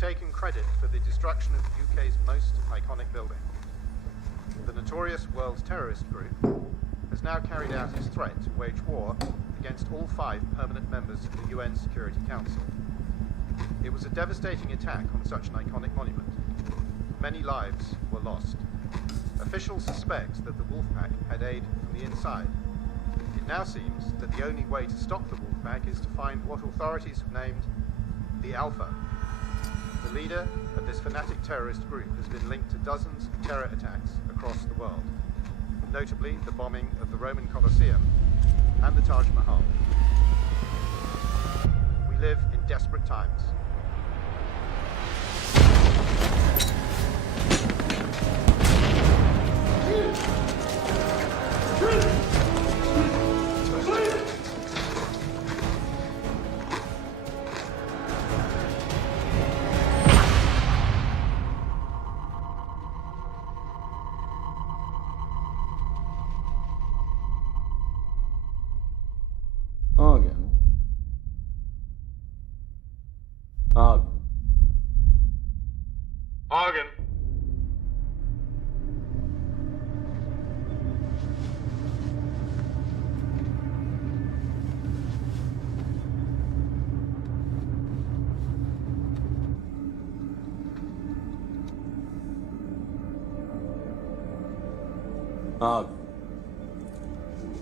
taken credit for the destruction of the UK's most iconic building. The notorious world terrorist group has now carried out its threat to wage war against all 5 permanent members of the UN Security Council. It was a devastating attack on such an iconic monument. Many lives were lost. Officials suspect that the Wolfpack had aid from the inside. It now seems that the only way to stop the Wolfpack is to find what authorities have named the Alpha. The leader of this fanatic terrorist group has been linked to dozens of terror attacks across the world, notably the bombing of the Roman Colosseum and the Taj Mahal. We live in desperate times.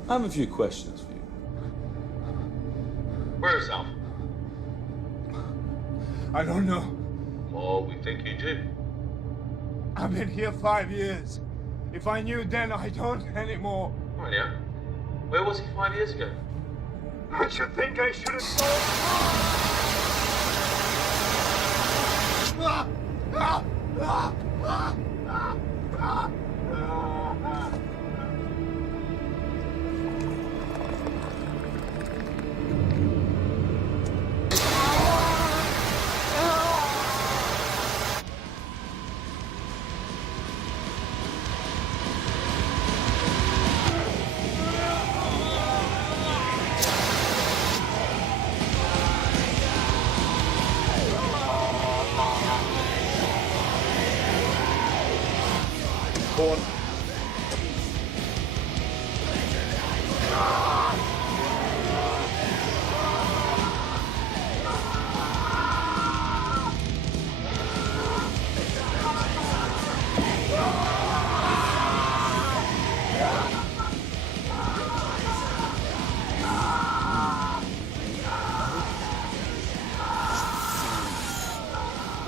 I have a few questions for you. Where is Alpha? I don't know. Oh, we think you do. I've been here 5 years. If I knew then, I don't anymore. Oh, yeah? Where was he 5 years ago? I should think I should have told.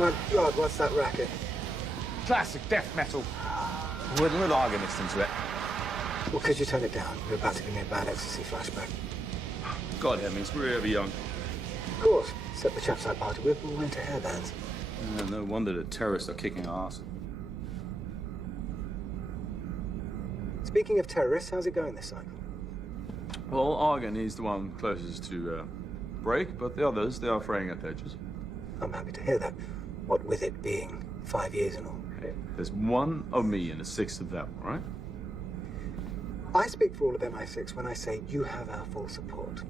My God, what's that racket? Classic death metal. With a little organist into it. Well, could you turn it down? You're about to give me a bad ecstasy flashback. God help me, it's really young. Of course. Except the chaps I party with all went to hairbands. Yeah, no wonder the terrorists are kicking our ass. Speaking of terrorists, how's it going this cycle? Well, Argon, he's the one closest to break, but the others, they are fraying at the edges. I'm happy to hear that. What with it being 5 years and all. Hey, there's 1 of me and a 6 of them, right? I speak for all of MI6 when I say you have our full support.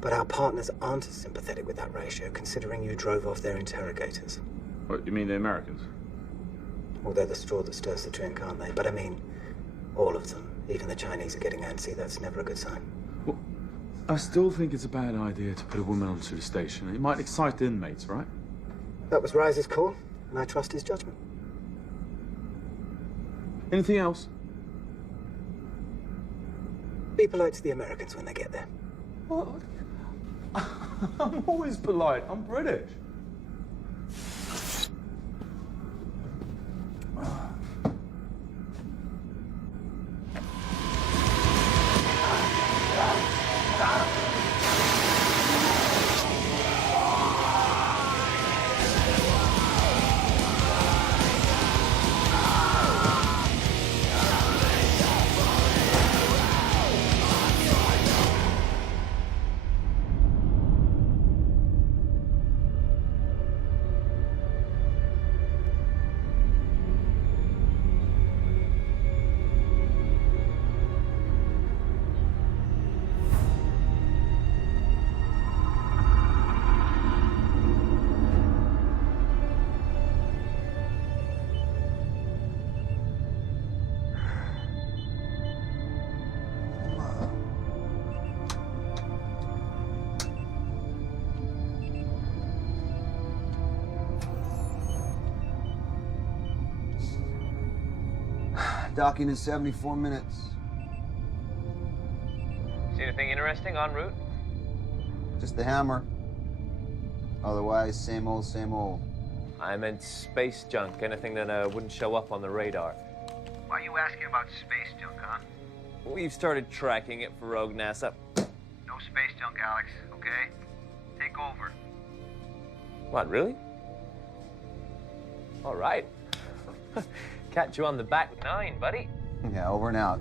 But our partners aren't as sympathetic with that ratio, considering you drove off their interrogators. What, you mean the Americans? Well, they're the straw that stirs the drink, aren't they? But I mean, all of them. Even the Chinese are getting antsy. That's never a good sign. Well, I still think it's a bad idea to put a woman onto the station. It might excite the inmates, right? That was Rise's call, and I trust his judgment. Anything else? Be polite to the Americans when they get there. What? I'm always polite. I'm British. Docking in 74 minutes. See anything interesting en route? Just the hammer. Otherwise, same old, same old. I meant space junk, anything that wouldn't show up on the radar. Why are you asking about space junk, huh? We've started tracking it for rogue NASA. No space junk, Alex, okay? Take over. What, really? All right. Catch you on the back nine, buddy. Yeah, over and out.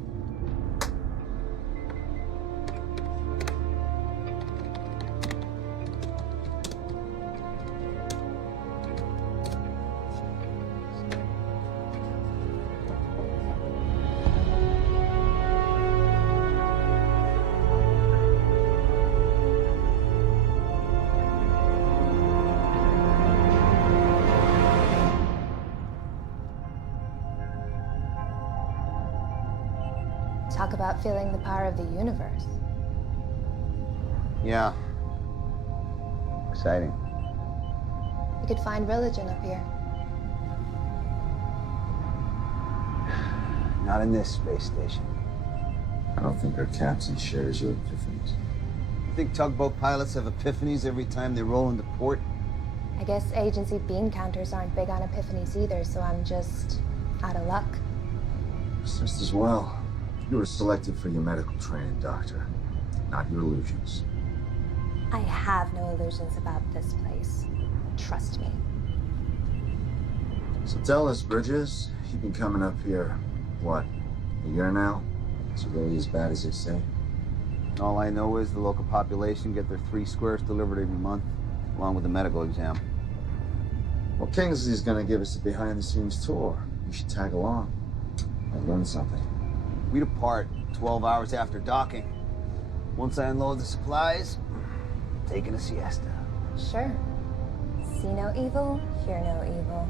Talk about feeling the power of the universe. Yeah. Exciting. You could find religion up here. Not in this space station. I don't think our captain shares your epiphanies. You think tugboat pilots have epiphanies every time they roll into port? I guess agency bean counters aren't big on epiphanies either, so I'm just out of luck. Just as well. You were selected for your medical training, Doctor, not your illusions. I have no illusions about this place. Trust me. So tell us, Bridges, you've been coming up here, what, a year now? Is it really as bad as they say? All I know is the local population get their 3 squares delivered every month, along with the medical exam. Well, Kingsley's gonna give us a behind-the-scenes tour. You should tag along. I'll learn something. We depart 12 hours after docking. Once I unload the supplies, taking a siesta. Sure. See no evil, hear no evil.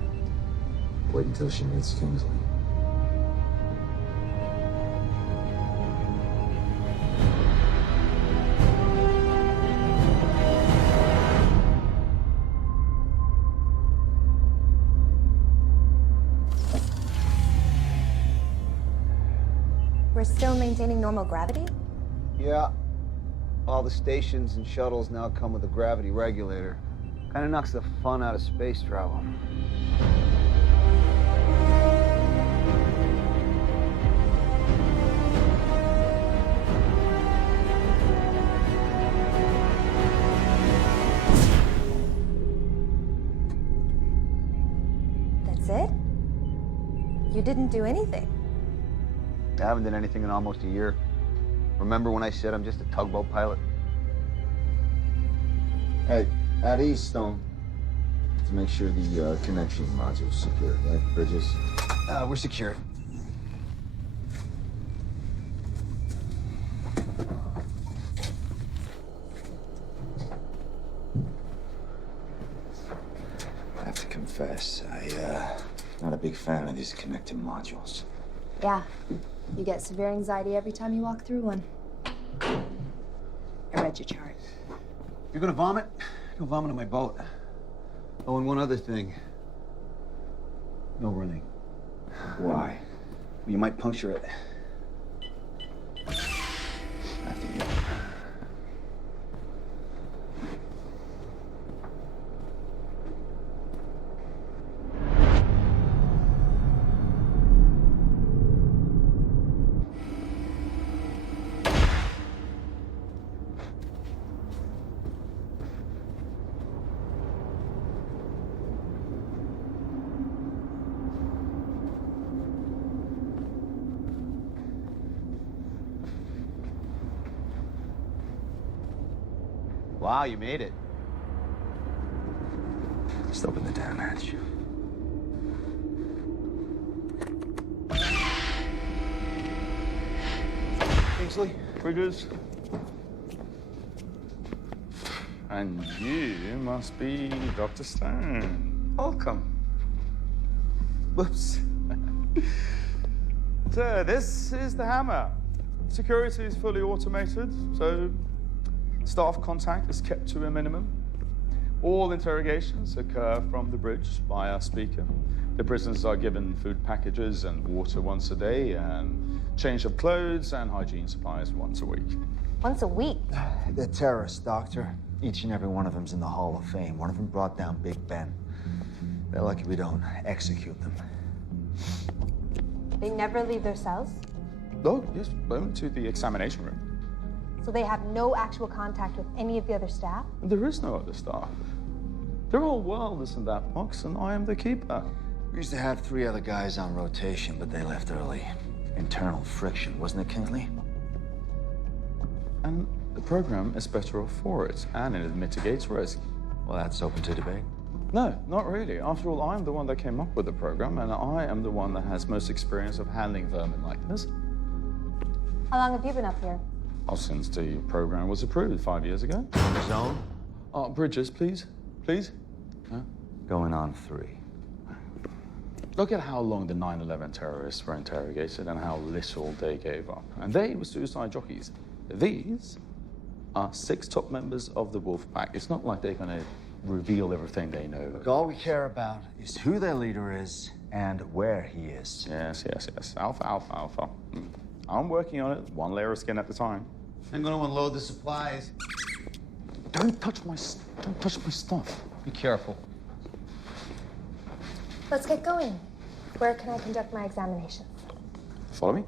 Wait until she meets Kingsley. We're still maintaining normal gravity? Yeah. All the stations and shuttles now come with a gravity regulator. Kind of knocks the fun out of space travel. That's it? You didn't do anything? I haven't done anything in almost a year. Remember when I said I'm just a tugboat pilot? Hey, at Eastone, to make sure the connection module's secure, right, Bridges? We're secure. I have to confess, not a big fan of these connected modules. Yeah. You get severe anxiety every time you walk through one. I read your chart. You're gonna vomit? Go vomit on my boat. Oh, and one other thing. No running. Why? You might puncture it. After you. Wow, you made it. Just open the damn hatch. Kingsley? Bridges. And you must be Dr. Stone. Welcome. Whoops. So this is the hammer. Security is fully automated, so staff contact is kept to a minimum. All interrogations occur from the bridge by a speaker. The prisoners are given food packages and water once a day, and change of clothes and hygiene supplies once a week. Once a week? They're terrorists, Doctor. Each and every one of them's in the Hall of Fame. One of them brought down Big Ben. They're lucky we don't execute them. They never leave their cells? Oh, yes, only to the examination room. So they have no actual contact with any of the other staff? There is no other staff. They're all welders in that box, and I am the keeper. We used to have 3 other guys on rotation, but they left early. Internal friction, wasn't it, Kingsley? And the program is better off for it, and it mitigates risk. Well, that's open to debate. No, not really. After all, I'm the one that came up with the program, and I am the one that has most experience of handling vermin like this. How long have you been up here? Oh, since the program was approved 5 years ago. Zone? Bridges, please. Please? Huh? Going on 3. Look at how long the 9/11 terrorists were interrogated and how little they gave up. And they were suicide jockeys. These are 6 top members of the Wolf Pack. It's not like they're going to reveal everything they know. Look, all we care about is who their leader is and where he is. Yes. Alpha, alpha, alpha. I'm working on it, 1 layer of skin at a time. I'm gonna unload the supplies. Don't touch my stuff. Be careful. Let's get going. Where can I conduct my examinations? Follow me.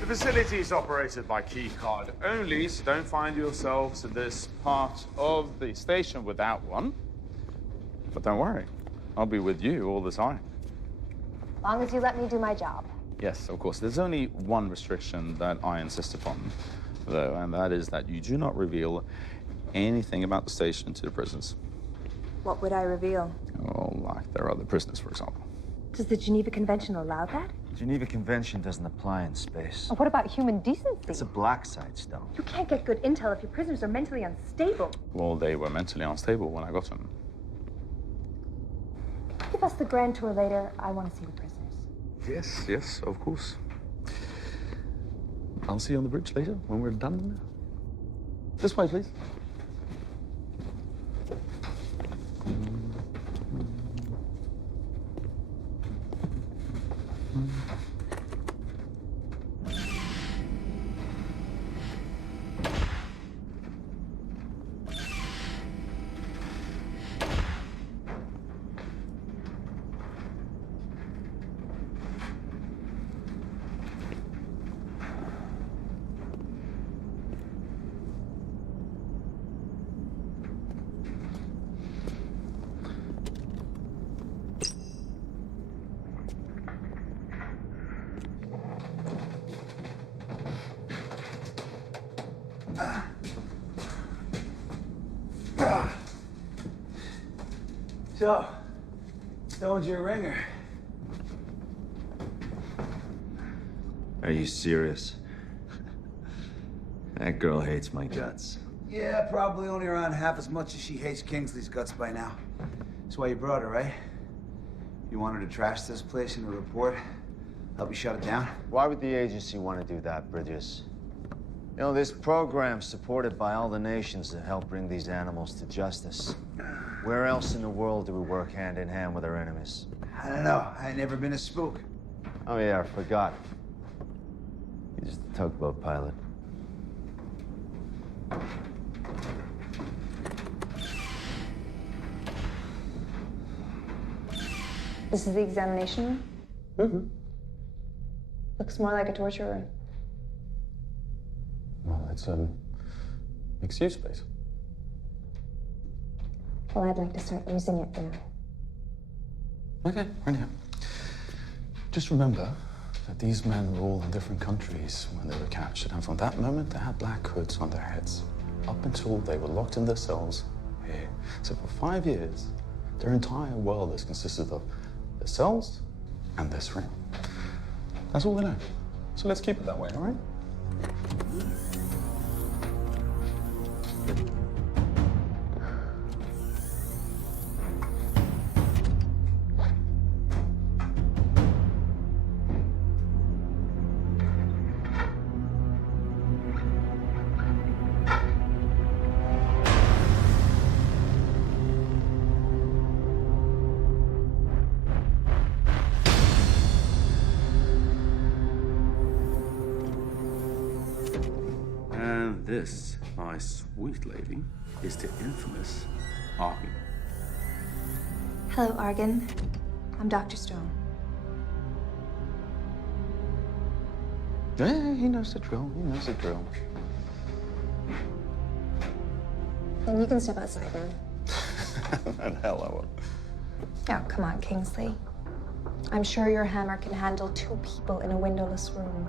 The facility is operated by key card only, so don't find yourselves in this part of the station without one. But don't worry, I'll be with you all the time. As long as you let me do my job. Yes, of course. There's only one restriction that I insist upon, though, and that is that you do not reveal anything about the station to the prisoners. What would I reveal? Well, like there are other prisoners, for example. Does the Geneva Convention allow that? The Geneva Convention doesn't apply in space. And what about human decency? It's a black site, Stone. You can't get good intel if your prisoners are mentally unstable. Well, they were mentally unstable when I got them. Give us the grand tour later. I want to see the prisoners. Yes, of course. I'll see you on the bridge later when we're done. This way, please. So, Stone's your ringer. Are you serious? That girl hates my guts. Yeah, probably only around half as much as she hates Kingsley's guts by now. That's why you brought her, right? You want her to trash this place in a report? Help you shut it down? Why would the agency want to do that, Bridges? You know, this program's supported by all the nations that help bring these animals to justice. Where else in the world do we work hand in hand with our enemies? I don't know. I ain't never been a spook. Oh, yeah, I forgot. You're just a tugboat pilot. This is the examination room? Mm-hmm. Looks more like a torture room. Well, it's a mixed-use space. Well, I'd like to start using it now. Okay, anyhow. Just remember that these men were all in different countries when they were captured, and from that moment they had black hoods on their heads, up until they were locked in their cells here. So for 5 years, their entire world has consisted of their cells and this ring. That's all they know. So let's keep it that way, all right? this, my sweet lady, is the infamous Argen. Hello, Argen. I'm Dr. Stone. Yeah, he knows the drill. He knows the drill. Then you can step outside now. And hell I will. Oh, come on, Kingsley. I'm sure your hammer can handle 2 people in a windowless room.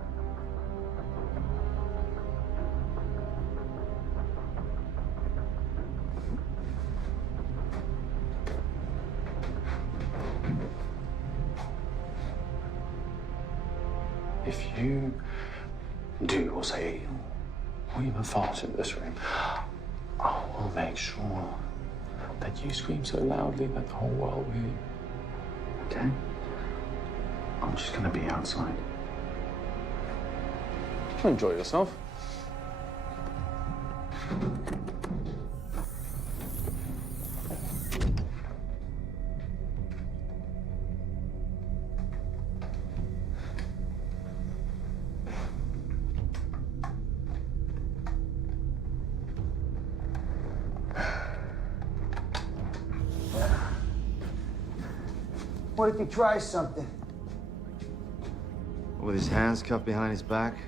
If you do or say or even fart in this room, I will make sure that you scream so loudly that the whole world will hear you. Okay? I'm just gonna be outside. Enjoy yourself. What if he tries something? With his hands cuffed behind his back?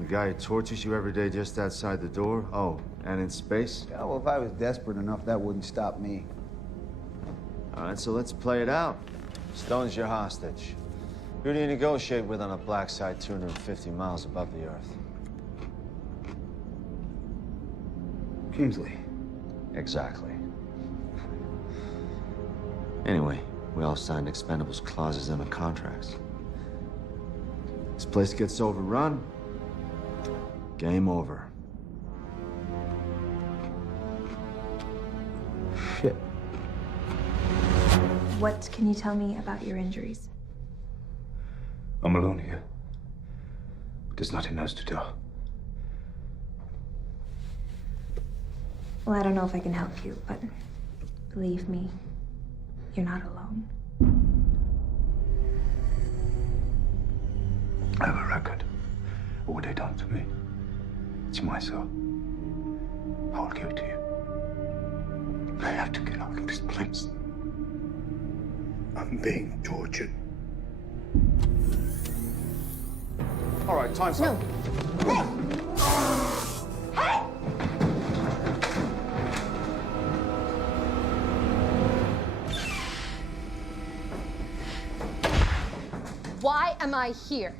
The guy who tortures you every day just outside the door? Oh, and in space? Yeah, well, if I was desperate enough, that wouldn't stop me. All right, so let's play it out. Stone's your hostage. Who do you negotiate with on a black site 250 miles above the Earth? Kingsley. Exactly. Anyway, we all signed expendables clauses in the contracts. This place gets overrun, game over. Shit. What can you tell me about your injuries? I'm alone here. There's nothing else to do. Well, I don't know if I can help you, but believe me, you're not alone. I have a record of what they done to me. It's my soul. I'll give it to you. I have to get out of this place. I'm being tortured. All right, time's up. Why am I here?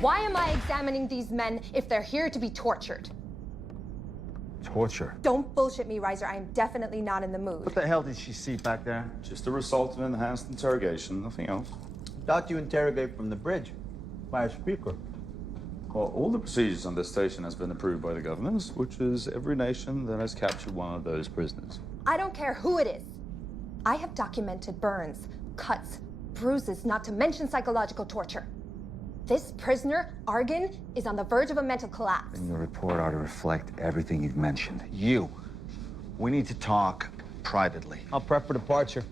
Why am I examining these men if they're here to be tortured? Torture? Don't bullshit me, Reiser. I am definitely not in the mood. What the hell did she see back there? Just a result of enhanced interrogation, nothing else. Thought you interrogate from the bridge by a speaker. Well, all the procedures on this station has been approved by the governors, which is every nation that has captured one of those prisoners. I don't care who it is. I have documented burns, cuts, bruises, not to mention psychological torture. This prisoner, Argen, is on the verge of a mental collapse. And your report ought to reflect everything you've mentioned. You. We need to talk privately. I'll prep for departure.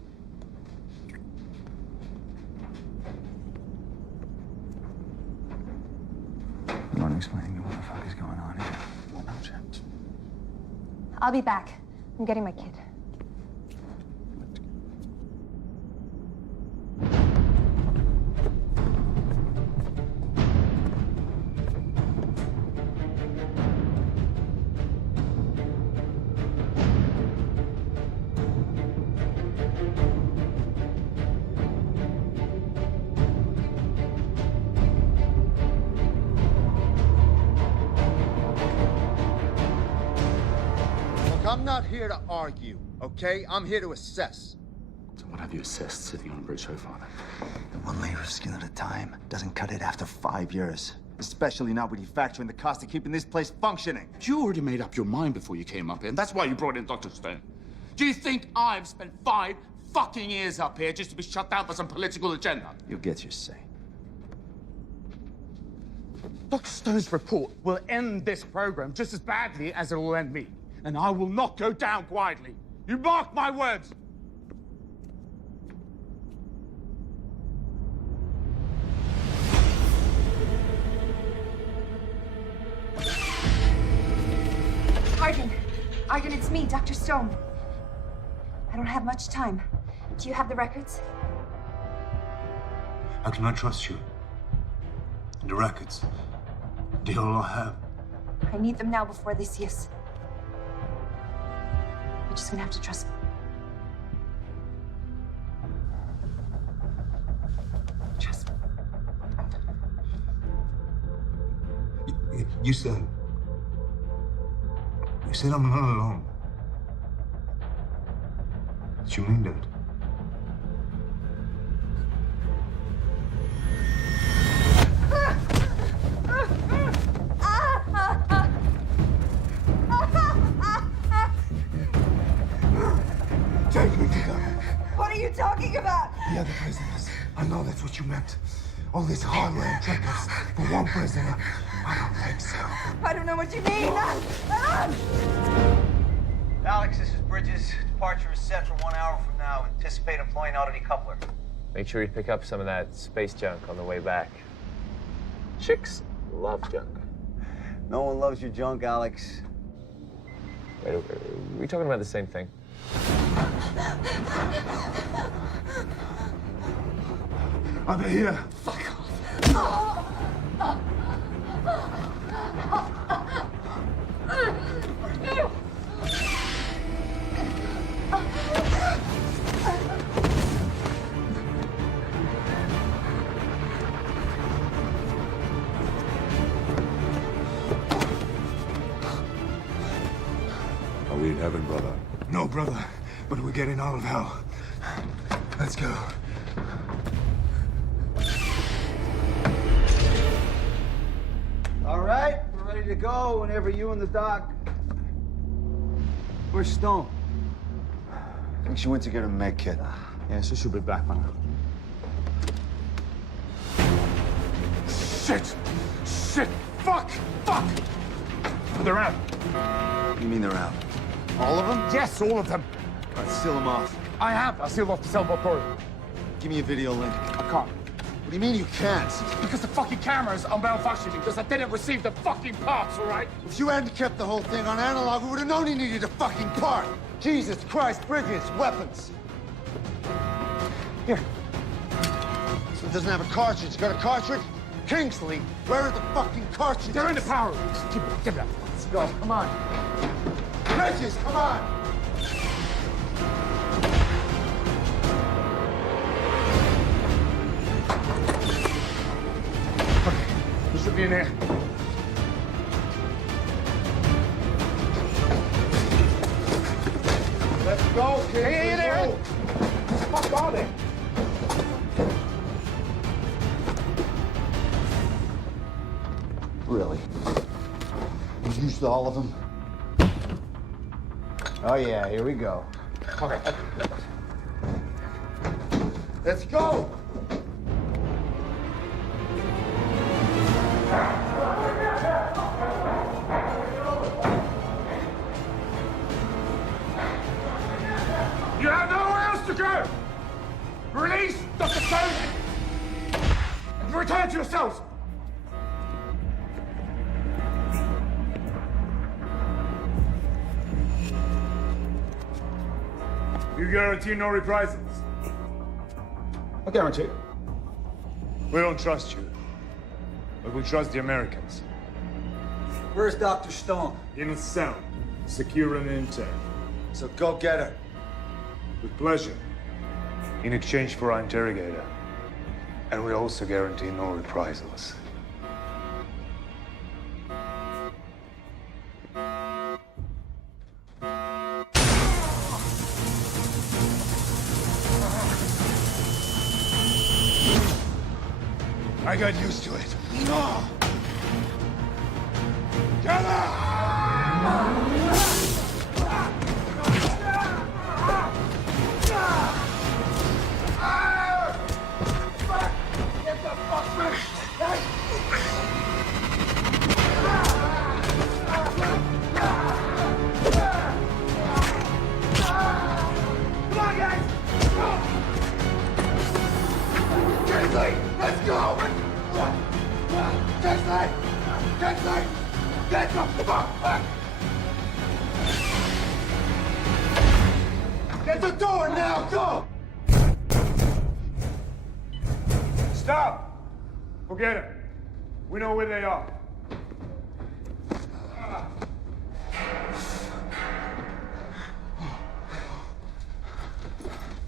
You want to explain to me what the fuck is going on here? Well, no, James. I'll be back. I'm getting my kid. I'm not here to argue, okay? I'm here to assess. So what have you assessed sitting on a bridge so far, then? One layer of skin at a time doesn't cut it after 5 years. Especially not when you factor in the cost of keeping this place functioning. You already made up your mind before you came up here, and that's why you brought in Dr. Stone. Do you think I've spent 5 fucking years up here just to be shut down for some political agenda? You'll get your say. Dr. Stone's report will end this program just as badly as it will end me. And I will not go down quietly. You mark my words. Argon, it's me, Dr. Stone. I don't have much time. Do you have the records? How can I trust you? The records. They all I have. I need them now before they see us. You're just gonna have to trust me. Trust me. You said I'm not alone. What you mean that? Take me together. What are you talking about? The other prisoners. I know that's what you meant. All these hardware triggers for one prisoner. I don't think so. I don't know what you mean. Alex, this is Bridges. Departure is set for 1 hour from now. Anticipate employing auto decoupler. Make sure you pick up some of that space junk on the way back. Chicks love junk. No one loves your junk, Alex. Wait, are we talking about the same thing? Are they here? Fuck off. Are we in heaven, brother? No, brother. But we're getting out of hell. Let's go. All right, we're ready to go whenever you and the doc. Where's Stone? I think she went to get a med kit. Yeah, so she'll be back by now. Shit! Shit! Fuck! Fuck! They're out. You mean they're out? All of them? Yes, all of them. All right, seal them off. I have. I'll seal off the sailboat port. Give me a video link. I can't. What do you mean you can't? Because the fucking cameras are malfunctioning. Because I didn't receive the fucking parts, all right? If you hadn't kept the whole thing on analog, we would have known you needed a fucking part. Jesus Christ, Bridges, weapons. Here. So it doesn't have a cartridge. You got a cartridge? Kingsley, where are the fucking cartridges? They're in the power room. Give it up. Let's go. Come on. Bridges, come on. You should be in here. Let's go, kid. Hey, there. What the fuck are they? Really? You used all of them? Oh, yeah, here we go. Okay. Let's go. You have nowhere else to go! Release Dr. Stone and return to yourselves! You guarantee no reprisals? I guarantee. We don't trust you, but we trust the Americans. Where's Dr. Stone? In a cell, secure and intact. So go get her. With pleasure. In exchange for our interrogator. And we also guarantee no reprisals. I got used to it. No! Get her! Get the fuck back! Come on, guys! Kingsley, let's go! Kingsley! Kingsley! Get the fuck back! Get the door now, go! Stop! Forget it. We know where they are.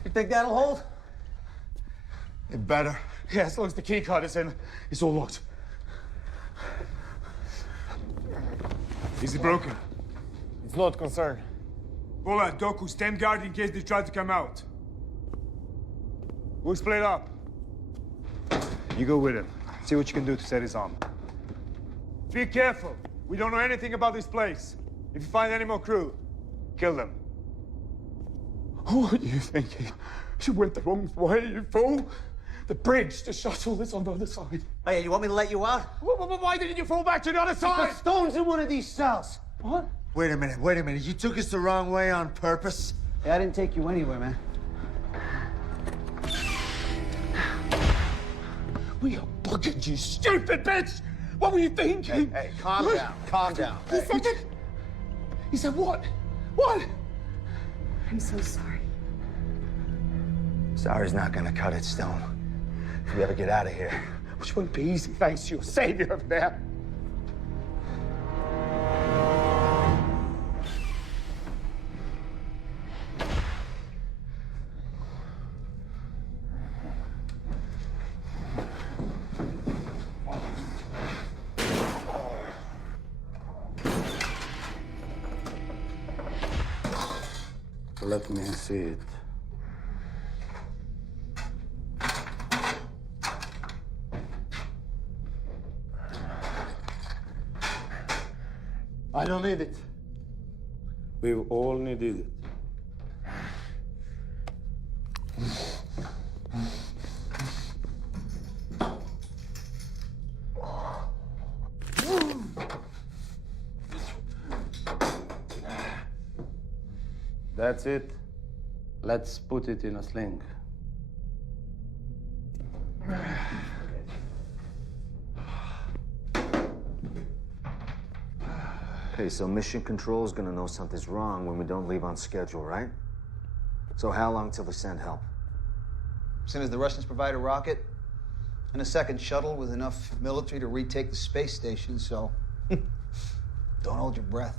You think that'll hold? It better. Yeah, as long as the key card is in, it's all locked. Is it broken? It's not concerned. Bola, Doku, stand guard in case they try to come out. We'll split up. You go with him. See what you can do to set his arm. Be careful. We don't know anything about this place. If you find any more crew, kill them. What are you thinking? You went the wrong way, you fool. The bridge, the shuttle is on the other side. Hey, you want me to let you out? Why didn't you fall back to the other side? The stone's in one of these cells. What? Wait a minute. You took us the wrong way on purpose? Hey, I didn't take you anywhere, man. We are bugging you, stupid bitch! What were you thinking? Hey, calm down, calm down. He said that. He said what? What? I'm so sorry. Sorry's not gonna cut it, Stone. If we ever get out of here. Which won't be easy, thanks to your savior over there. Let me see it. I don't need it. We've all needed it. That's it. Let's put it in a sling. Okay, so Mission Control is gonna know something's wrong when we don't leave on schedule, right? So how long till they send help? As soon as the Russians provide a rocket and a second shuttle with enough military to retake the space station, so don't hold your breath.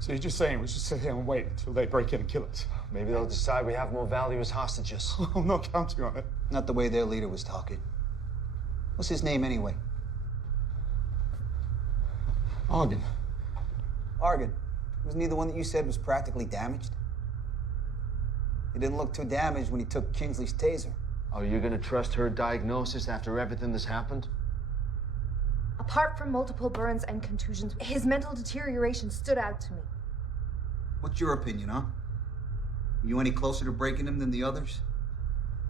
So you're just saying we should sit here and wait until they break in and kill us? Maybe they'll decide we have more value as hostages. I'm not counting on it. Not the way their leader was talking. What's his name anyway? Argon. Argon. Wasn't he the one that you said was practically damaged? He didn't look too damaged when he took Kingsley's taser. Are you gonna trust her diagnosis after everything that's happened? Apart from multiple burns and contusions, his mental deterioration stood out to me. What's your opinion, huh? Are you any closer to breaking him than the others?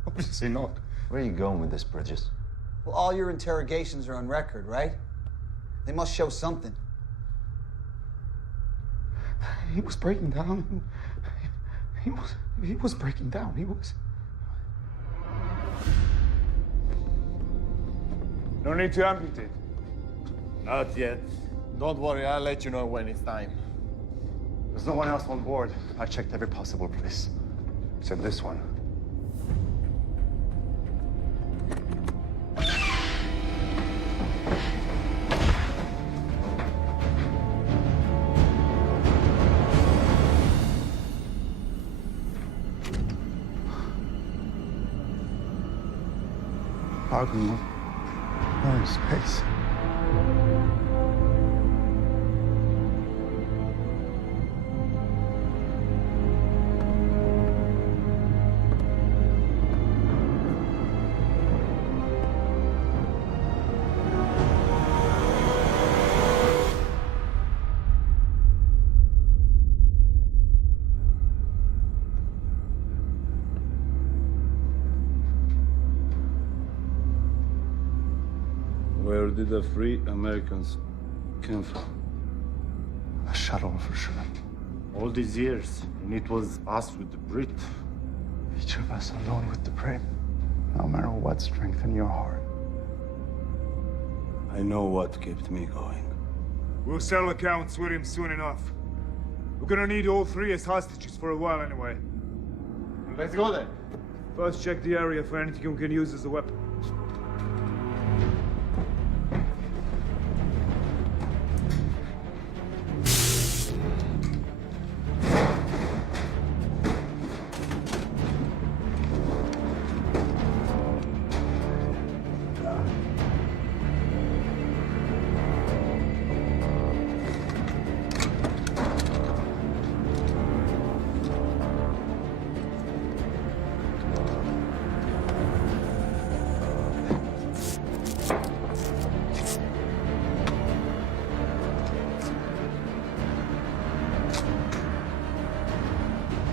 Obviously not. Where are you going with this, Bridges? Well, all your interrogations are on record, right? They must show something. He was breaking down. He was breaking down. He was. No need to amputate. Not yet. Don't worry, I'll let you know when it's time. There's no one else on board. I checked every possible place, except this one. Argon, we're in space. Where did the free Americans come from? A shuttle for sure. All these years, and it was us with the Brit. Each of us alone with the Brit. No matter what strengthen your heart. I know what kept me going. We'll settle accounts with him soon enough. We're gonna need all three as hostages for a while anyway. Let's go then. First, check the area for anything you can use as a weapon.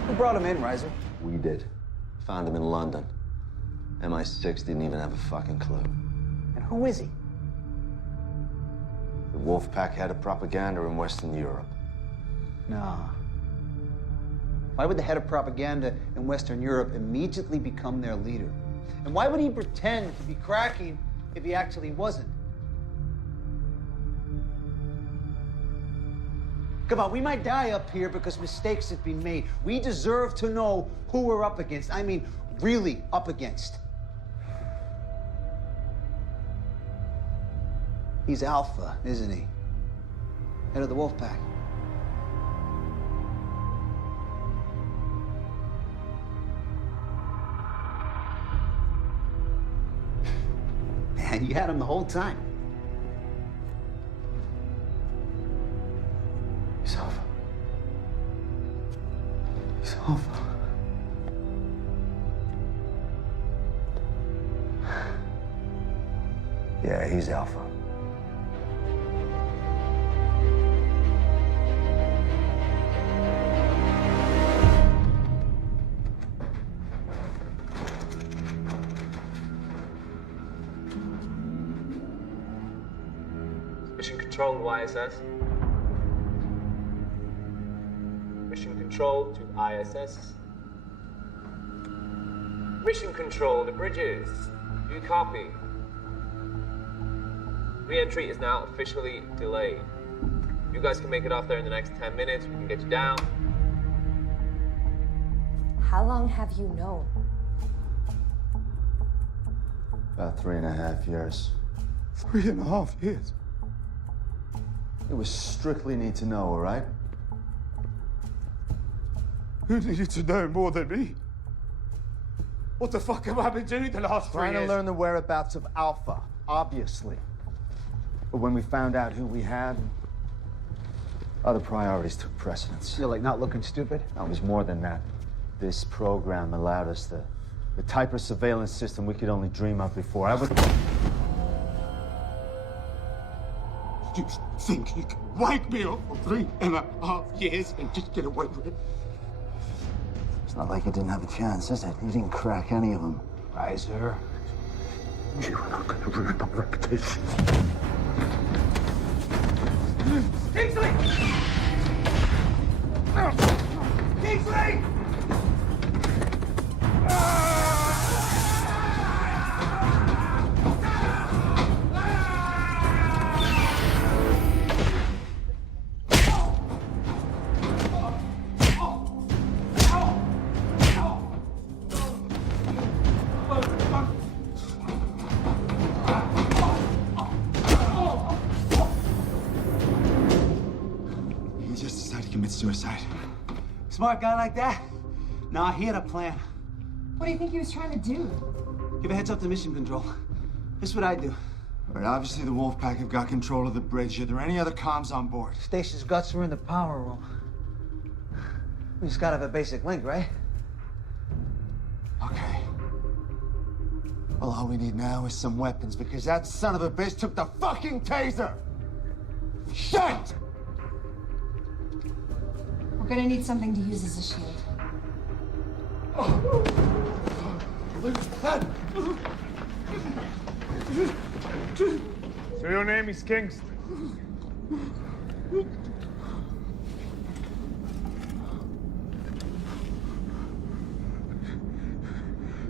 Who brought him in, Reiser? We did. Found him in London. MI6 didn't even have a fucking clue. And who is he? The Wolfpack head of propaganda in Western Europe. Nah. Why would the head of propaganda in Western Europe immediately become their leader? And why would he pretend to be cracking if he actually wasn't? Come on, we might die up here because mistakes have been made. We deserve to know who we're up against. I mean, really up against. He's Alpha, isn't he? Head of the Wolfpack. Man, you had him the whole time. He's Alpha. He's Alpha. Yeah, he's Alpha. Mission Control to ISS. Mission Control to ISS. Mission Control to Bridges. Do you copy? Re-entry is now officially delayed. You guys can make it off there in the next 10 minutes. We can get you down. How long have you known? About 3.5 years. 3.5 years? It was strictly need to know, all right? Who needed to know more than me? What the fuck have I been doing the last 3 years? Trying to learn the whereabouts of Alpha, obviously. But when we found out who we had, other priorities took precedence. You're like not looking stupid? No, it was more than that. This program allowed us the type of surveillance system we could only dream of before. I was... You think you can wipe me up for 3.5 years and just get away with it? It's not like you didn't have a chance, is it? You didn't crack any of them. Reiser. You are not going to ruin my reputation. Kingsley! Kingsley! He just decided to commit suicide. Smart guy like that? Nah, he had a plan. What do you think he was trying to do? Give a heads up to mission control. This is what I do. All right, obviously the Wolfpack have got control of the bridge. Are there any other comms on board? Station's guts were in the power room. We just gotta have a basic link, right? Okay. Well, all we need now is some weapons, because that son of a bitch took the fucking taser! Shit! We're gonna need something to use as a shield. So your name is Kingston?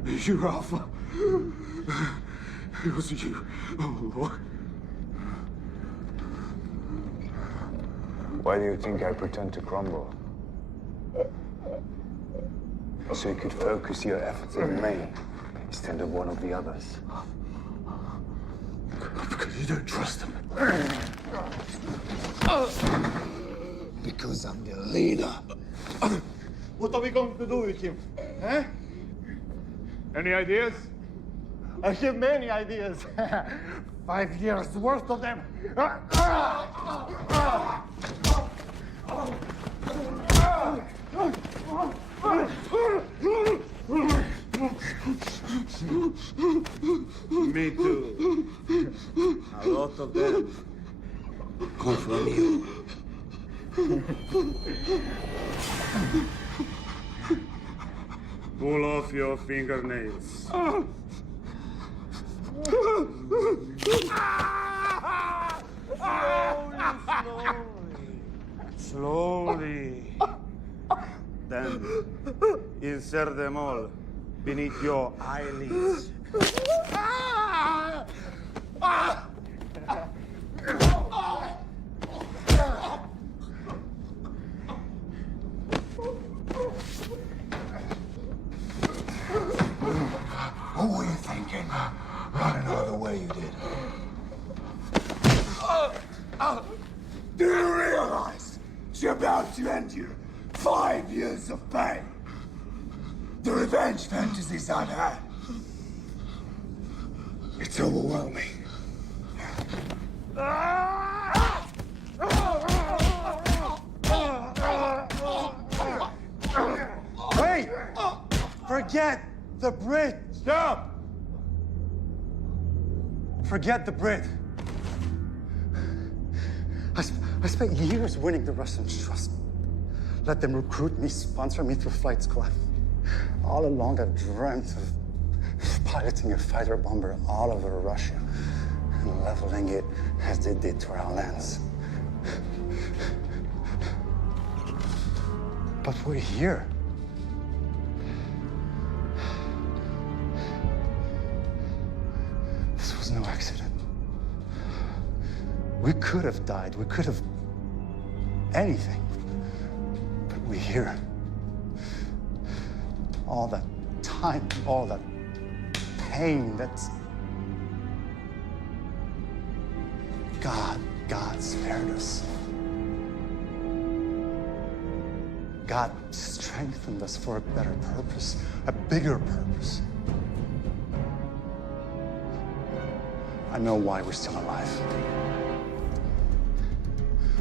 You're Alpha. It was you. Oh, Lord. Why do you think I pretend to crumble? So you could focus your efforts in Maine instead of one of the others. Because you don't trust them. Because I'm the leader. What are we going to do with him? Eh? Any ideas? I have many ideas. 5 years worth of them. Me too. A lot of them. Come from you. Pull off your fingernails. Slowly. Then insert them all beneath your eyelids. What were you thinking? Running all the way you did. Do you realize it's about to end you 5 years of pain? The revenge fantasies I've had. It's overwhelming. Wait! Forget the Brit! Stop! Forget the Brit. I spent years winning the Russians' trust. Let them recruit me, sponsor me through flight school. All along, I've dreamt of piloting a fighter bomber all over Russia and leveling it as they did to our lands. But we're here. This was no accident. We could have died. We could have anything. But we're here. All that time, all that pain, that's... God spared us. God strengthened us for a better purpose, a bigger purpose. I know why we're still alive.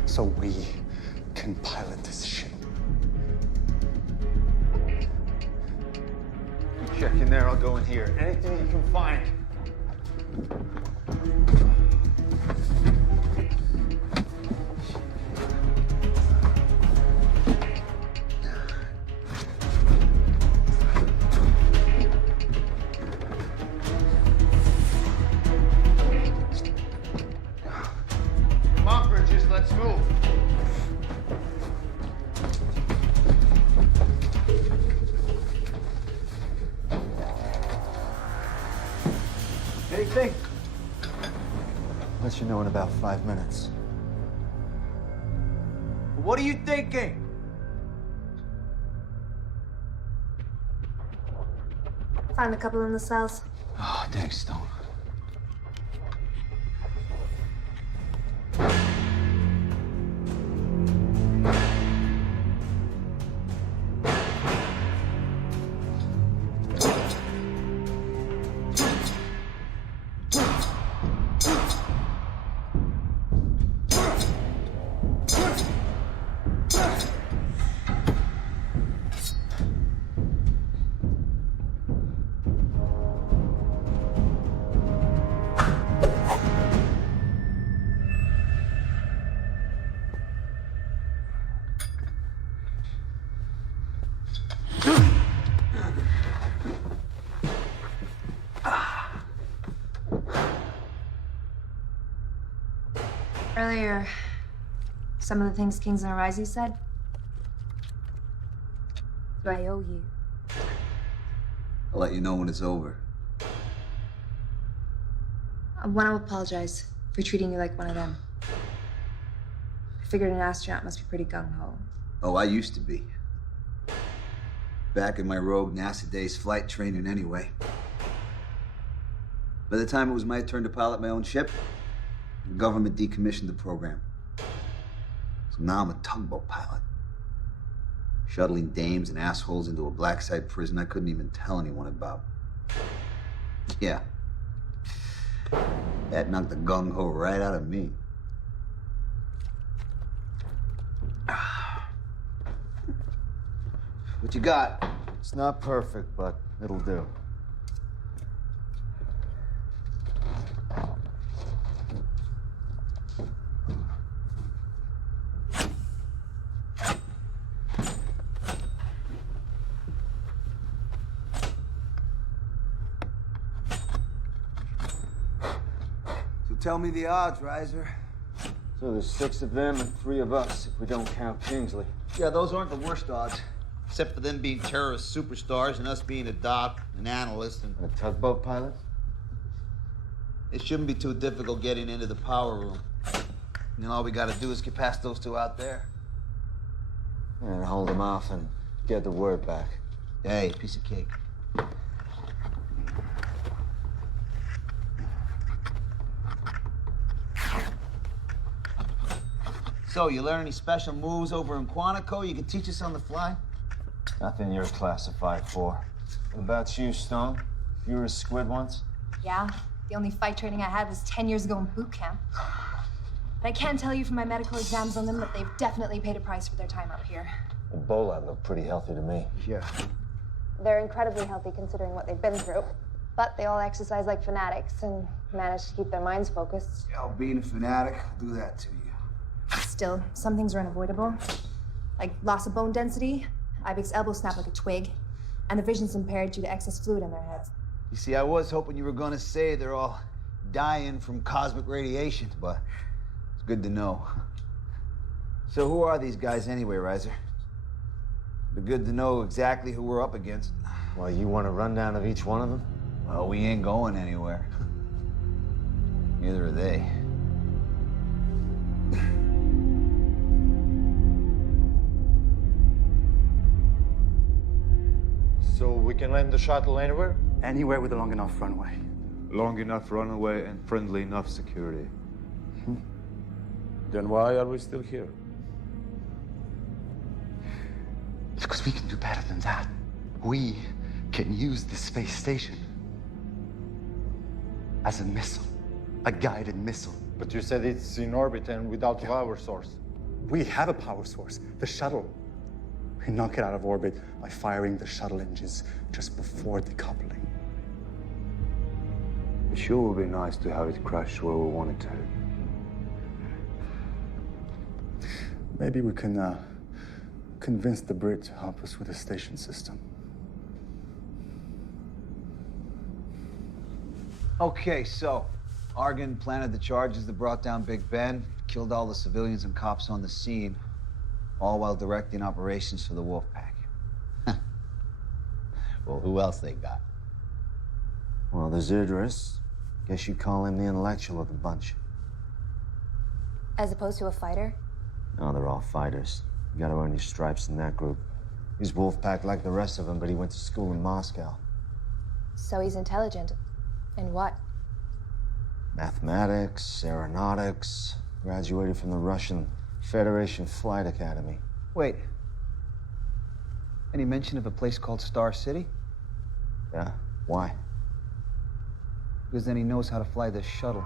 So we can pilot this ship. You check in there, I'll go in here. Anything you can find. Come on, Bridges, let's move. Anything? I'll let you know in about 5 minutes. What are you thinking? Found a couple in the cells. Oh, thanks, Stone. Earlier, some of the things Kings and Arise said, I owe you. I'll let you know when it's over. I want to apologize for treating you like one of them. I figured an astronaut must be pretty gung-ho. Oh, I used to be. back in my rogue NASA days flight training anyway. By the time it was my turn to pilot my own ship, the government decommissioned the program. So now I'm a tugboat pilot, shuttling dames and assholes into a black-side prison I couldn't even tell anyone about. Yeah. That knocked the gung-ho right out of me. What you got? It's not perfect, but it'll do. Tell me the odds, Reiser. So there's 6 of them and 3 of us, if we don't count Kingsley. Yeah, those aren't the worst odds. Except for them being terrorist superstars and us being a doc, an analyst, and... A tugboat pilot? It shouldn't be too difficult getting into the power room. And all we gotta do is get past those 2 out there. And hold them off and get the word back. Hey, piece of cake. So, you learn any special moves over in Quantico you can teach us on the fly? Nothing you're classified for. What about you, Stone? You were a squid once? Yeah, the only fight training I had was 10 years ago in boot camp. But I can tell you from my medical exams on them that they've definitely paid a price for their time up here. Ebola looked pretty healthy to me. Yeah. They're incredibly healthy considering what they've been through. But they all exercise like fanatics and manage to keep their minds focused. Yeah, being a fanatic will do that to you. Still, some things are unavoidable. Like loss of bone density, Ibex elbow snap like a twig, and the vision's impaired due to excess fluid in their heads. You see, I was hoping you were gonna say they're all dying from cosmic radiation, but it's good to know. So who are these guys anyway, Reiser? It'd be good to know exactly who we're up against. Well, you want a rundown of each one of them? Well, we ain't going anywhere. Neither are they. So we can land the shuttle anywhere? Anywhere with a long enough runway. Long enough runway and friendly enough security. Then why are we still here? Because we can do better than that. We can use the space station as a missile, a guided missile. But you said it's in orbit and without power source. We have a power source, the shuttle. We knock it out of orbit by firing the shuttle engines just before decoupling. It sure would be nice to have it crash where we want it to. Maybe we can convince the Brit to help us with the station system. Okay, so Argon planted the charges that brought down Big Ben, killed all the civilians and cops on the scene, all while directing operations for the Wolfpack. Well, who else they got? Well, there's Idris. Guess you'd call him the intellectual of the bunch. As opposed to a fighter? No, they're all fighters. You gotta earn your stripes in that group. He's Wolfpack like the rest of them, but he went to school in Moscow. So he's intelligent. In what? Mathematics, aeronautics, graduated from the Russian Federation Flight Academy. Wait. Any mention of a place called Star City? Yeah, why? Because then he knows how to fly this shuttle.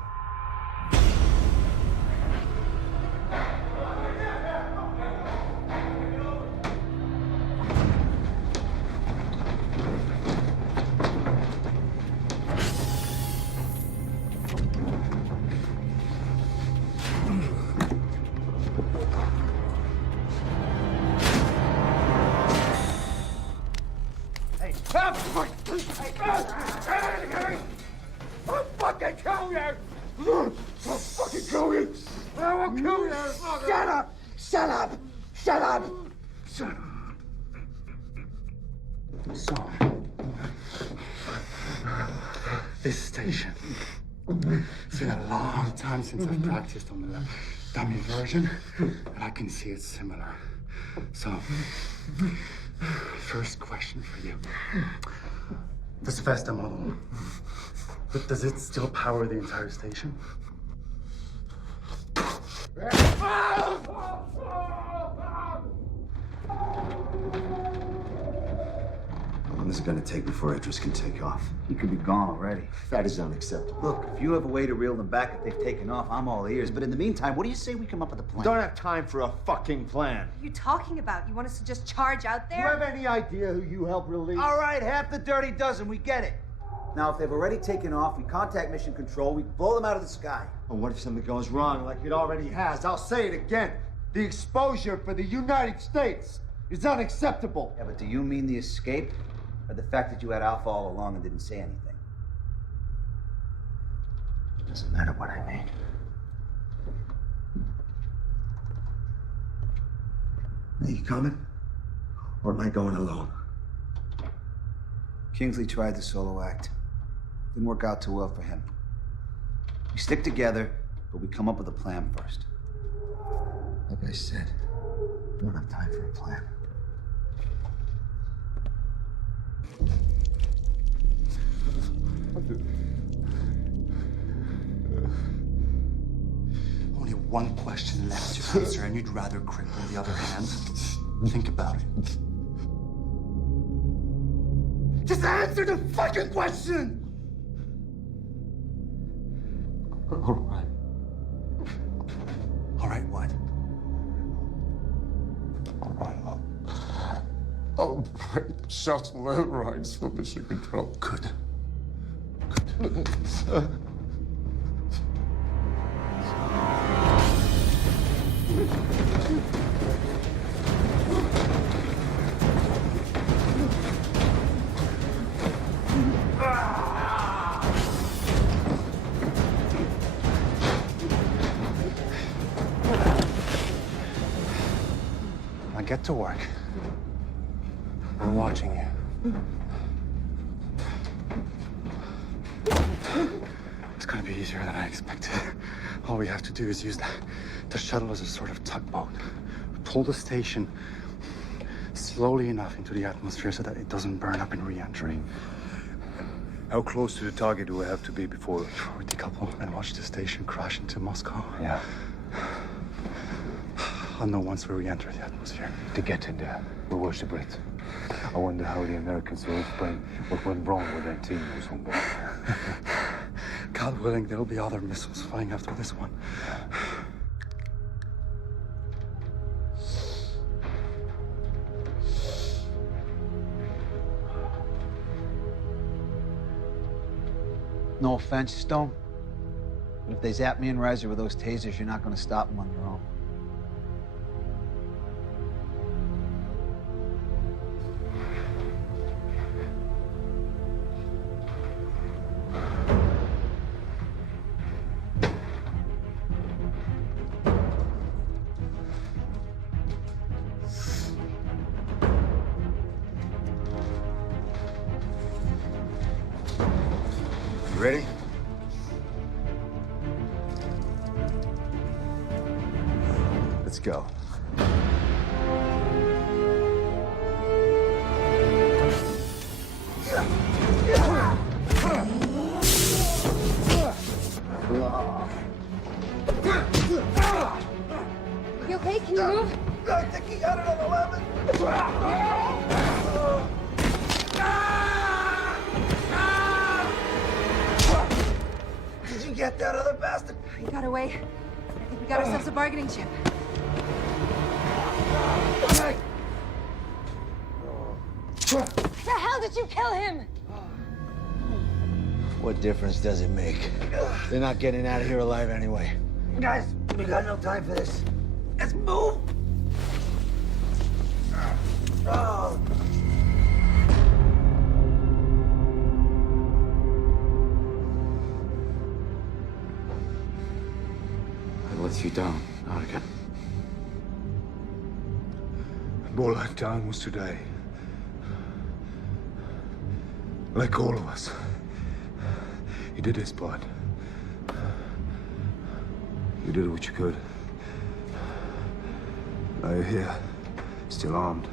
I'll fucking kill you! I'll fucking kill you! I will kill you! Shut up! Shut up! Shut up! Shut up! So, this station. It's been a long time since I've practiced on the dummy version, and I can see it's similar. So, First question for you. This Vesta model, does it still power the entire station? How long is it gonna take before Idris can take off? He could be gone already. That is unacceptable. Look, if you have a way to reel them back if they've taken off, I'm all ears. But in the meantime, what do you say we come up with a plan? We don't have time for a fucking plan. What are you talking about? You want us to just charge out Do you there? have any idea who you helped release? All right, half the dirty dozen, we get it. Now, if they've already taken off, we contact Mission Control, we blow them out of the sky. Well, what if something goes wrong like it already has? I'll say it again. The exposure for the United States is unacceptable. Yeah, but do you mean the escape? Or the fact that you had Alpha all along and didn't say anything? Doesn't matter what I mean. Are you coming? Or am I going alone? Kingsley tried the solo act. Didn't work out too well for him. We stick together, but we come up with a plan first. Like I said, we don't have time for a plan. Only one question left to answer, and you'd rather cripple the other hand? Think about it. Just answer the fucking question! All right. All right, what? All right, I'll break shuttle air rides for Mission Control. Good. Now get to work. We're watching you. It's gonna be easier than I expected. All we have to do is use the shuttle as a sort of tugboat. Pull the station slowly enough into the atmosphere so that it doesn't burn up in re-entry. How close to the target do we have to be before we decouple and watch the station crash into Moscow? Yeah. I'll know once we re-enter the atmosphere. To get in there, we worship it. I wonder how the Americans will explain what went wrong with that team who's on board. God willing, there'll be other missiles flying after this one. No offense, Stone, but if they zap me and Reiser with those tasers, you're not going to stop them on your own. You ready? Let's go. You okay? Can you move? I think he got it on 11. Did you get that other bastard? He got away. I think we got ourselves a bargaining chip. The hell did you kill him? What difference does it make? They're not getting out of here alive anyway. Guys, we got no time for this. Let's move! Oh. I let you down, not again. All I've done was today. Like all of us. You did his part. You did what you could. Now you're here, still armed.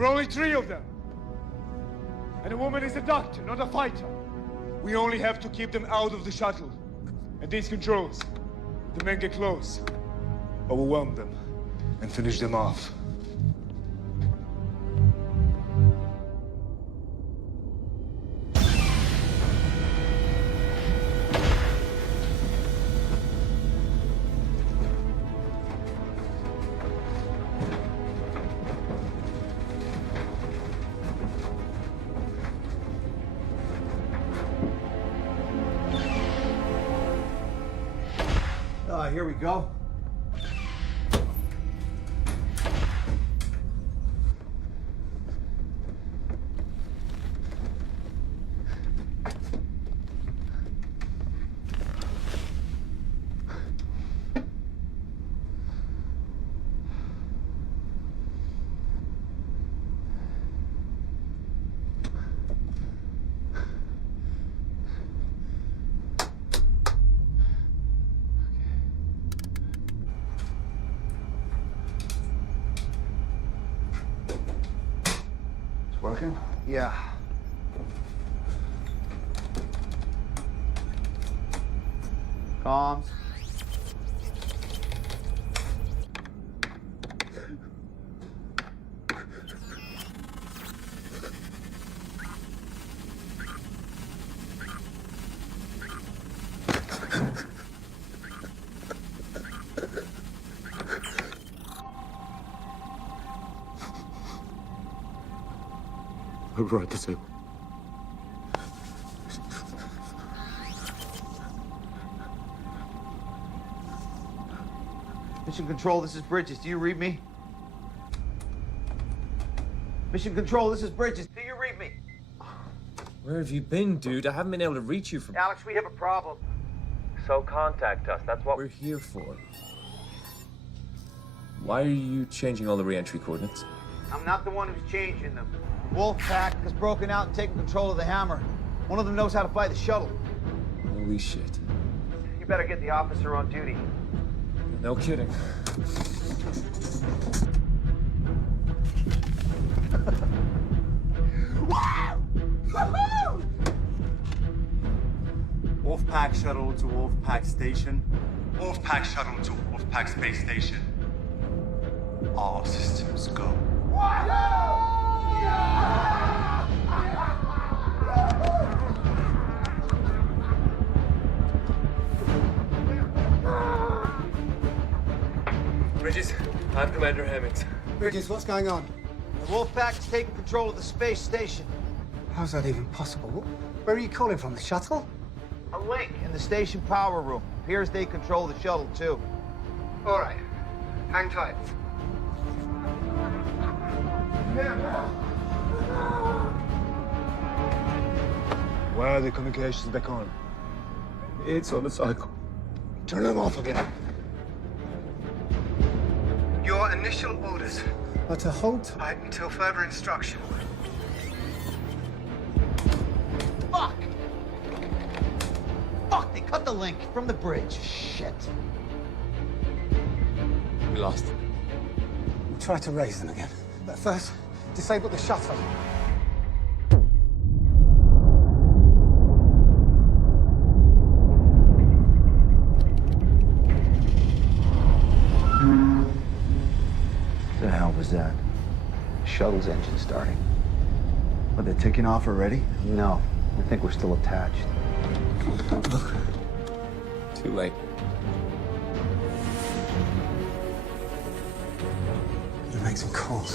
were only 3 of them. And the woman is a doctor, not a fighter. We only have to keep them out of the shuttle. And these controls, the men get close, overwhelm them, and finish them off. Here we go. Working? Yeah. Comms. Override disable. Mission Control, this is Bridges. Do you read me? Mission Control, this is Bridges. Do you read me? Where have you been, dude? I haven't been able to reach you from... Alex, we have a problem. So contact us. That's what we're here for. Why are you changing all the re-entry coordinates? I'm not the one who's changing them. Wolfpack has broken out and taken control of the hammer. One of them knows how to fly the shuttle. Holy shit. You better get the officer on duty. No kidding. Wolfpack shuttle to Wolfpack station. Wolfpack shuttle to Wolfpack space station. All systems go. Bridges, I'm Commander Hemmings. Bridges, what's going on? The Wolfpack has taken control of the space station. How's that even possible? Where are you calling from? The shuttle? A link in the station power room. Appears they control the shuttle, too. All right. Hang tight. Why are the communications back on? It's on the cycle. Turn them off again. Your initial orders are to hold tight until further instruction. Fuck! Fuck, they cut the link from the bridge. Shit. We lost. We'll try to raise them again. But first, disable the shuttle. The hell was that? Shuttle's engine starting. Are they taking off already? No, I think we're still attached. Too late. You make some calls.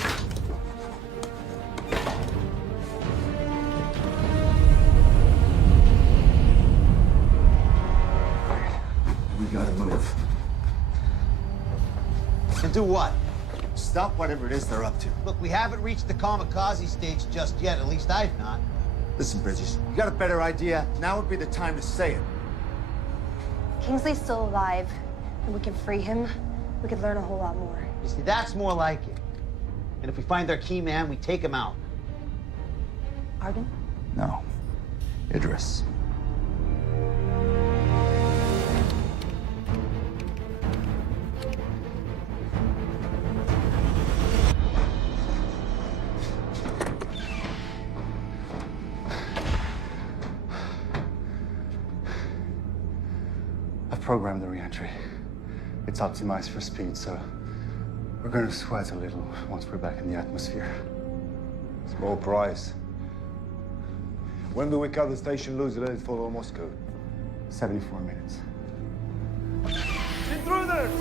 We gotta move. And do what? Stop whatever it is they're up to. Look, we haven't reached the kamikaze stage just yet. At least I've not. Listen, Bridges, you got a better idea? Now would be the time to say it. Kingsley's still alive, and we can free him. We could learn a whole lot more. You see, that's more like it. And if we find their key man, we take him out. Arden? No. Idris. I've programmed the re-entry. It's optimized for speed, so we're gonna sweat a little once we're back in the atmosphere. Small price. When do we cut the station loose and let it follow Moscow? 74 minutes. Intruders!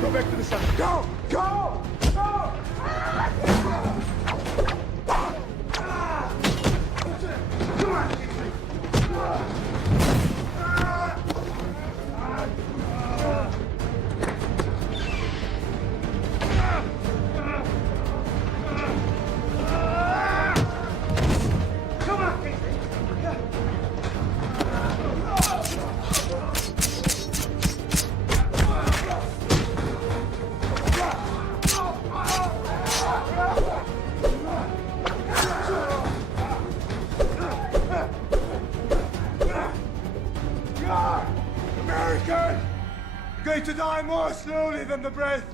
Go back to the sun. Go! Go! Go! Come on! American! Going to die more slowly than the breath.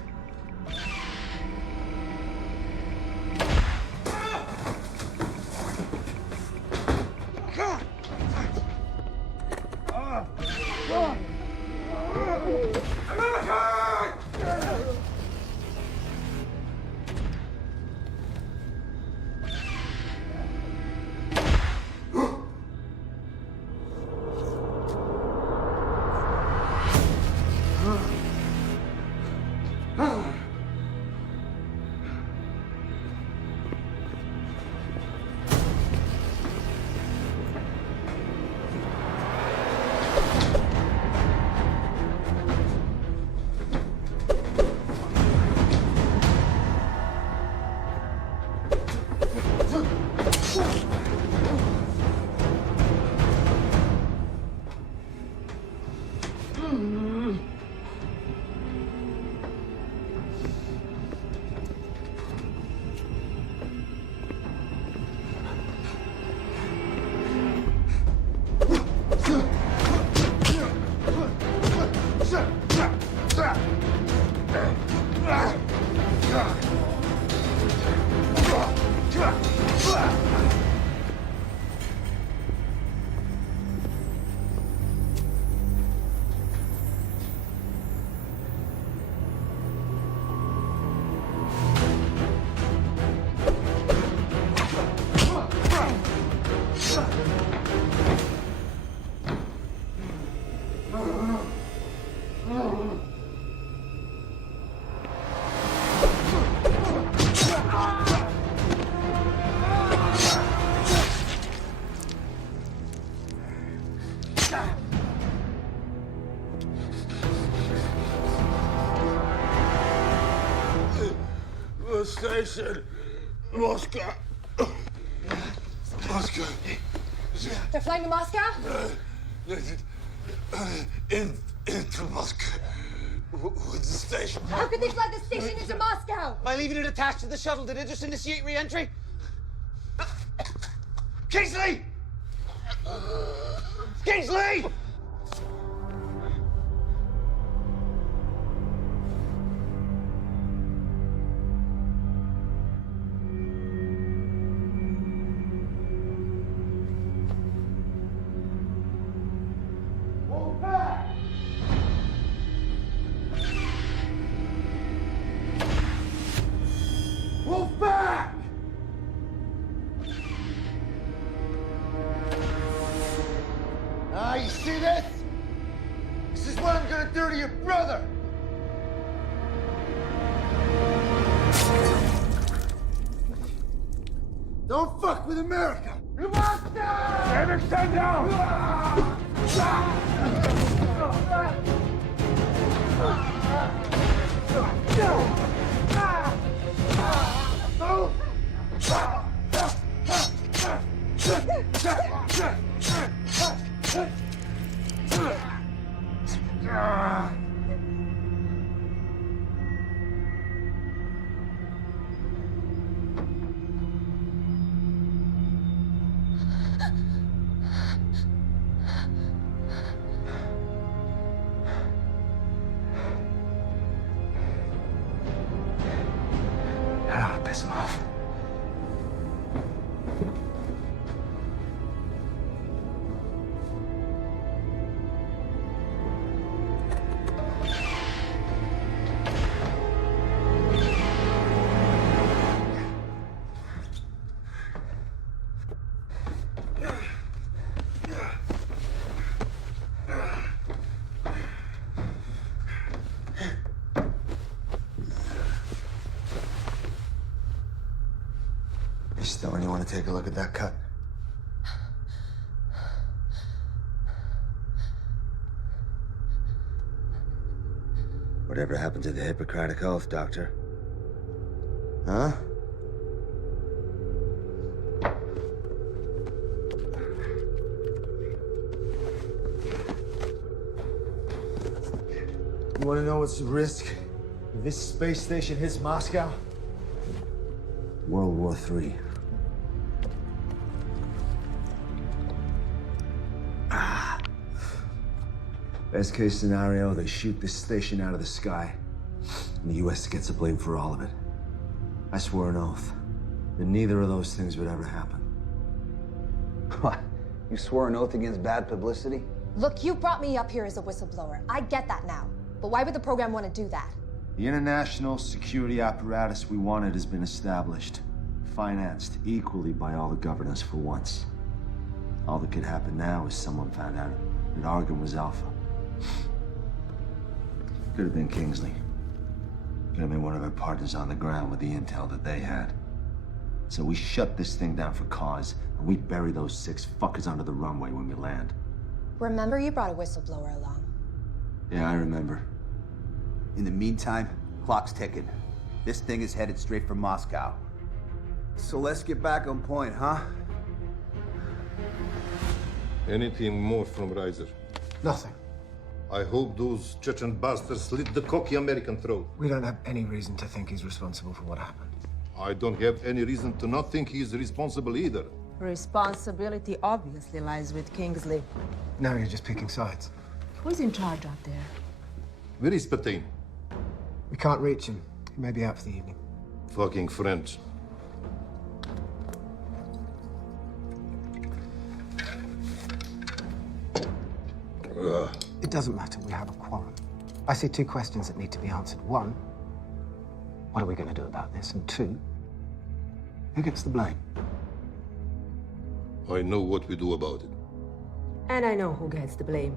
Station, Moscow. Moscow. They're flying to Moscow? Into Moscow. What's the station? How could they fly the station into Moscow? By leaving it attached to the shuttle, did it just initiate re-entry? Kingsley! Kingsley! You see this? This is what I'm gonna do to your brother. Don't fuck with America. Stand down! want to take a look at that cut? Whatever happened to the Hippocratic Oath, Doctor? Huh? You want to know what's the risk if this space station hits Moscow? World War III. Best case scenario, they shoot this station out of the sky, and the US gets the blame for all of it. I swore an oath that neither of those things would ever happen. What? You swore an oath against bad publicity? Look, you brought me up here as a whistleblower. I get that now. But why would the program want to do that? The international security apparatus we wanted has been established, financed equally by all the governors for once. All that could happen now is someone found out that Argon was Alpha. Could have been Kingsley. Could have been one of our partners on the ground with the intel that they had. So we shut this thing down for cause, and we bury those 6 fuckers under the runway when we land. Remember you brought a whistleblower along. Yeah, I remember. In the meantime, clock's ticking. This thing is headed straight for Moscow. So let's get back on point, huh? Anything more from Reiser? Nothing. I hope those Chechen bastards slit the cocky American throat. We don't have any reason to think he's responsible for what happened. I don't have any reason to not think he's responsible either. Responsibility obviously lies with Kingsley. Now you're just picking sides. Who's in charge out there? Where is Petain? We can't reach him. He may be out for the evening. Fucking French. It doesn't matter, we have a quarrel. I see 2 questions that need to be answered. 1, what are we going to do about this? And 2, who gets the blame? I know what we do about it. And I know who gets the blame.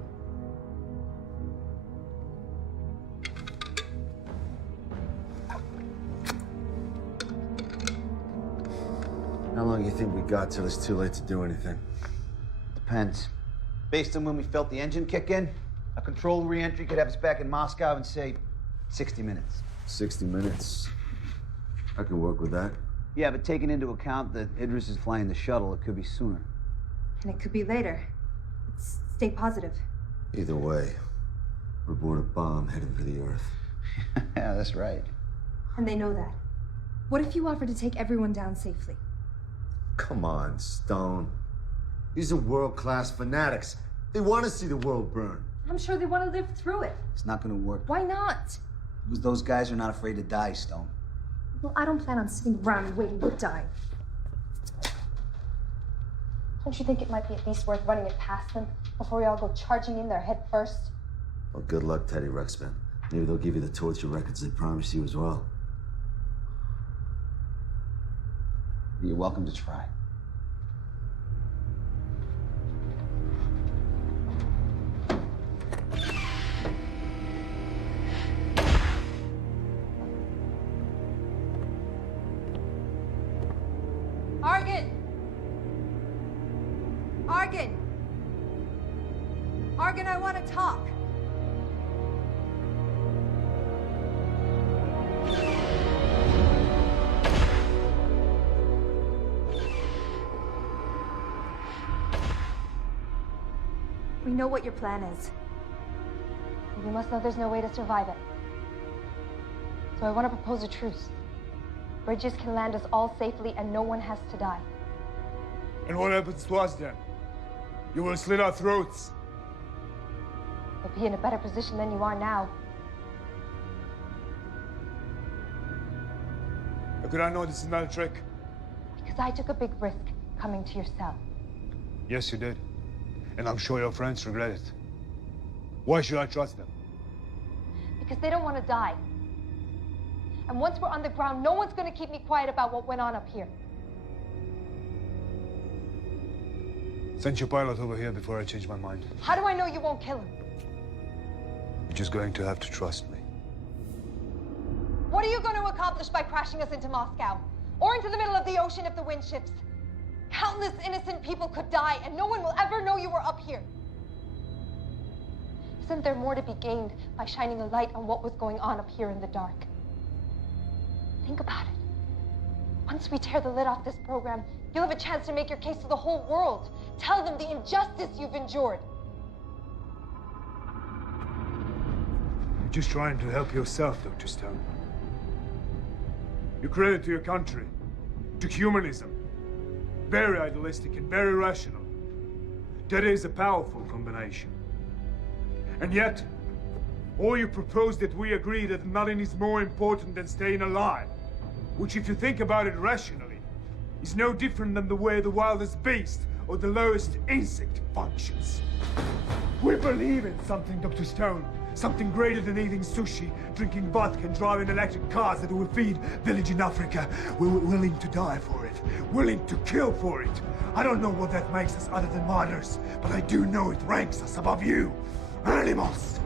How long do you think we got till it's too late to do anything? Depends. Based on when we felt the engine kick in, a controlled re-entry could have us back in Moscow in, say, 60 minutes. 60 minutes. I can work with that. Yeah, but taking into account that Idris is flying the shuttle, it could be sooner. And it could be later. Let's stay positive. Either way, we're aboard a bomb headed for the Earth. Yeah, that's right. And they know that. What if you offer to take everyone down safely? Come on, Stone. These are world-class fanatics. They want to see the world burn. I'm sure they want to live through it. It's not gonna work. Why not? Because those guys are not afraid to die, Stone. Well, I don't plan on sitting around waiting to die. Don't you think it might be at least worth running it past them before we all go charging in there head first? Well, good luck, Teddy Ruxpin. Maybe they'll give you the torture records they promised you as well. You're welcome to try. Argon! Argon! Argon, I want to talk. We know what your plan is. We must know there's no way to survive it. So I want to propose a truce. Bridges can land us all safely and no one has to die. And what happens to us then? You will slit our throats. You'll be in a better position than you are now. How could I know this is not a trick? Because I took a big risk coming to your cell. Yes, you did. And I'm sure your friends regret it. Why should I trust them? Because they don't want to die. And once we're on the ground, no one's going to keep me quiet about what went on up here. Send your pilot over here before I change my mind. How do I know you won't kill him? You're just going to have to trust me. What are you going to accomplish by crashing us into Moscow? Or into the middle of the ocean if the wind shifts? Countless innocent people could die, and no one will ever know you were up here. Isn't there more to be gained by shining a light on what was going on up here in the dark? Think about it. Once we tear the lid off this program, you'll have a chance to make your case to the whole world. Tell them the injustice you've endured. You're just trying to help yourself, Dr. Stone. You credit to your country, to humanism. Very idealistic and very rational. That is a powerful combination. And yet, all you propose that we agree that nothing is more important than staying alive, which, if you think about it rationally, is no different than the way the wildest beast or the lowest insect functions. We believe in something, Dr. Stone. Something greater than eating sushi, drinking vodka, and driving electric cars that will feed village in Africa. We're willing to die for it. Willing to kill for it. I don't know what that makes us other than martyrs, but I do know it ranks us above you. Animals!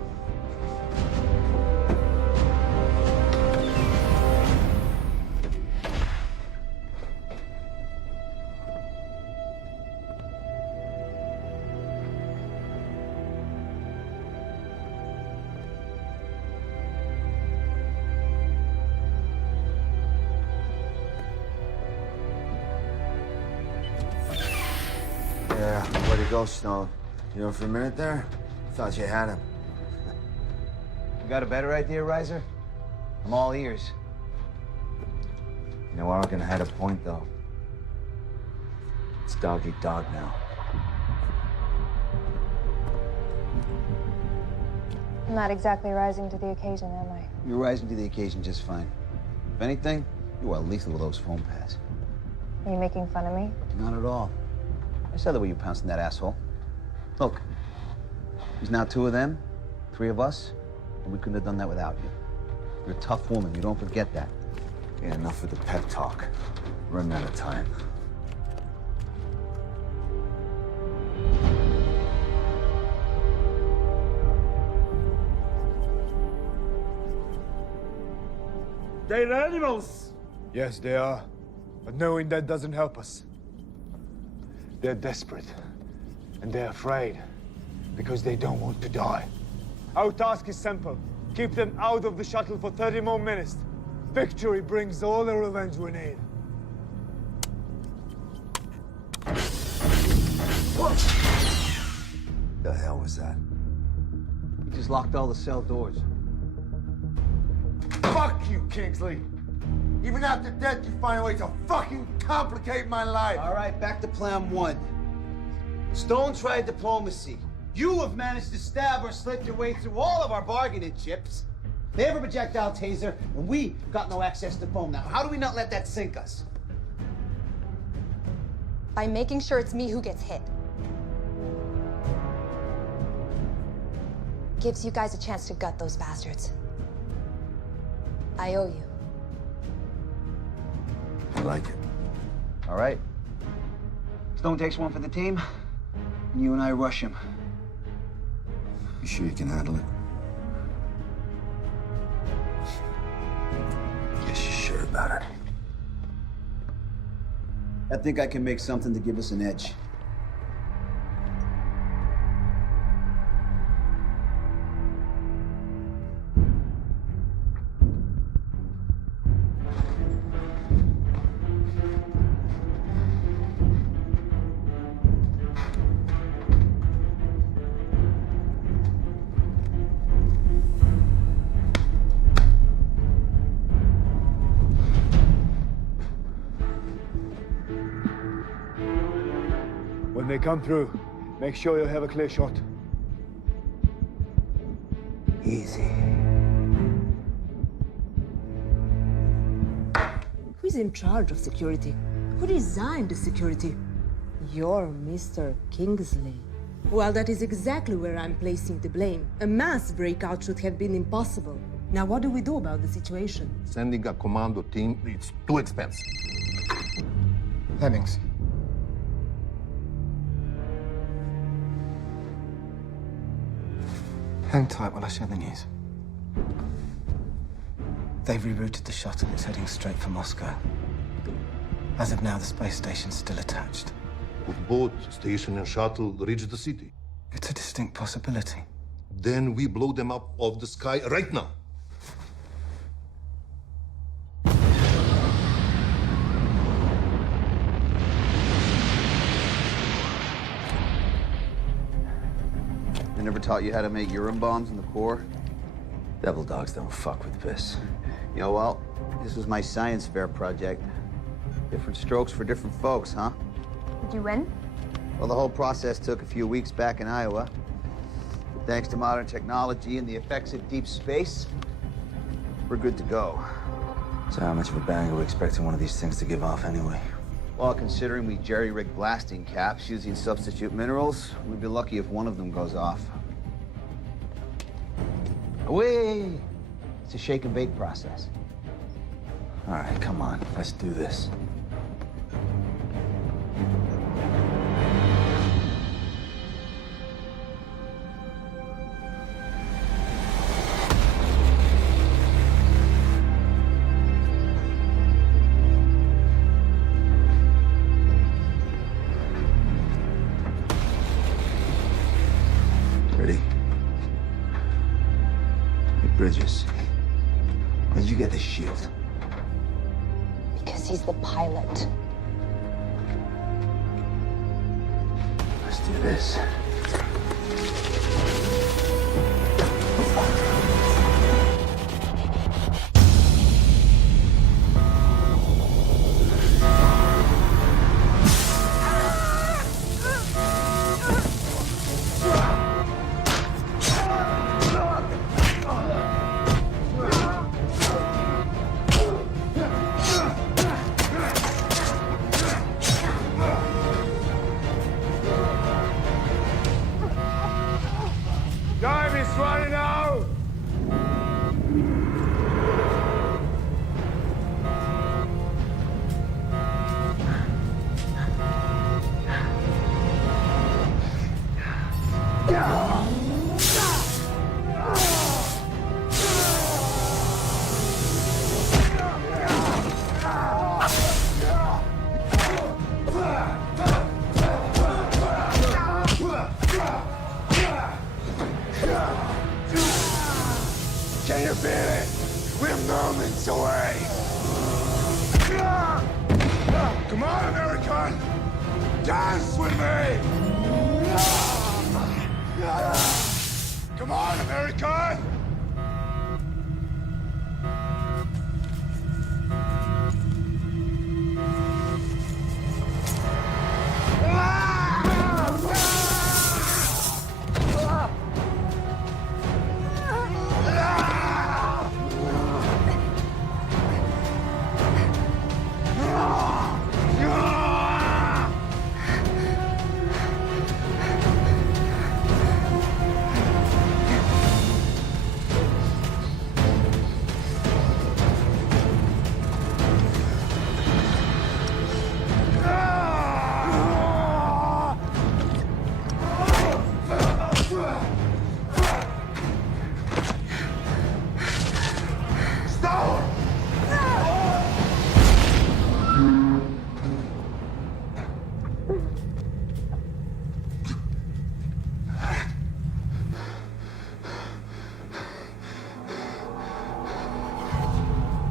Yeah, where'd he go, Snow? You know, for a minute there, thought you had him. You got a better idea, Reiser? I'm all ears. You know, Arkin had a point, though. It's dog eat dog now. I'm not exactly rising to the occasion, am I? You're rising to the occasion just fine. If anything, you are lethal with those phone pads. Are you making fun of me? Not at all. I saw the way you pounced on that asshole. Look, there's now 2 of them, 3 of us, and we couldn't have done that without you. You're a tough woman, you don't forget that. Yeah, enough with the pep talk. We're running out of time. They're animals! Yes, they are. But knowing that doesn't help us. They're desperate. And they're afraid. Because they don't want to die. Our task is simple. Keep them out of the shuttle for 30 more minutes. Victory brings all the revenge we need. The hell was that? We just locked all the cell doors. Fuck you, Kingsley! Even after death, you find a way to fucking complicate my life! All right, back to plan 1. Stone tried diplomacy. You have managed to stab or slit your way through all of our bargaining chips. They have a projectile taser, and we got no access to foam. Now, how do we not let that sink us? By making sure it's me who gets hit. Gives you guys a chance to gut those bastards. I owe you. I like it. All right. Stone takes 1 for the team, and you and I rush him. You sure you can handle it? Guess you're sure about it. I think I can make something to give us an edge. When they come through, make sure you have a clear shot. Easy. Who's in charge of security? Who designed the security? You're Mr. Kingsley. Well, that is exactly where I'm placing the blame. A mass breakout should have been impossible. Now, what do we do about the situation? Sending a commando team, it's too expensive. Hemmings. Hang tight while I share the news. They've rerouted the shuttle. It's heading straight for Moscow. As of now, the space station's still attached. Could both station and shuttle reach the city? It's a distinct possibility. Then we blow them up off the sky right now. They never taught you how to make urine bombs in the Corps? Devil dogs don't fuck with piss. You know, well, this was my science fair project. Different strokes for different folks, huh? Did you win? Well, the whole process took a few weeks back in Iowa. But thanks to modern technology and the effects of deep space, we're good to go. So how much of a bang are we expecting one of these things to give off anyway? Well, considering we jerry-rigged blasting caps using substitute minerals, we'd be lucky if one of them goes off. Away! It's a shake and bake process. All right, come on, let's do this. Ready? Hey, Bridges, where'd you get the shield? Because he's the pilot. Let's do this. Time is running out! Can you feel it? We're moments away. Come on, American! Dance with me! Come on, American!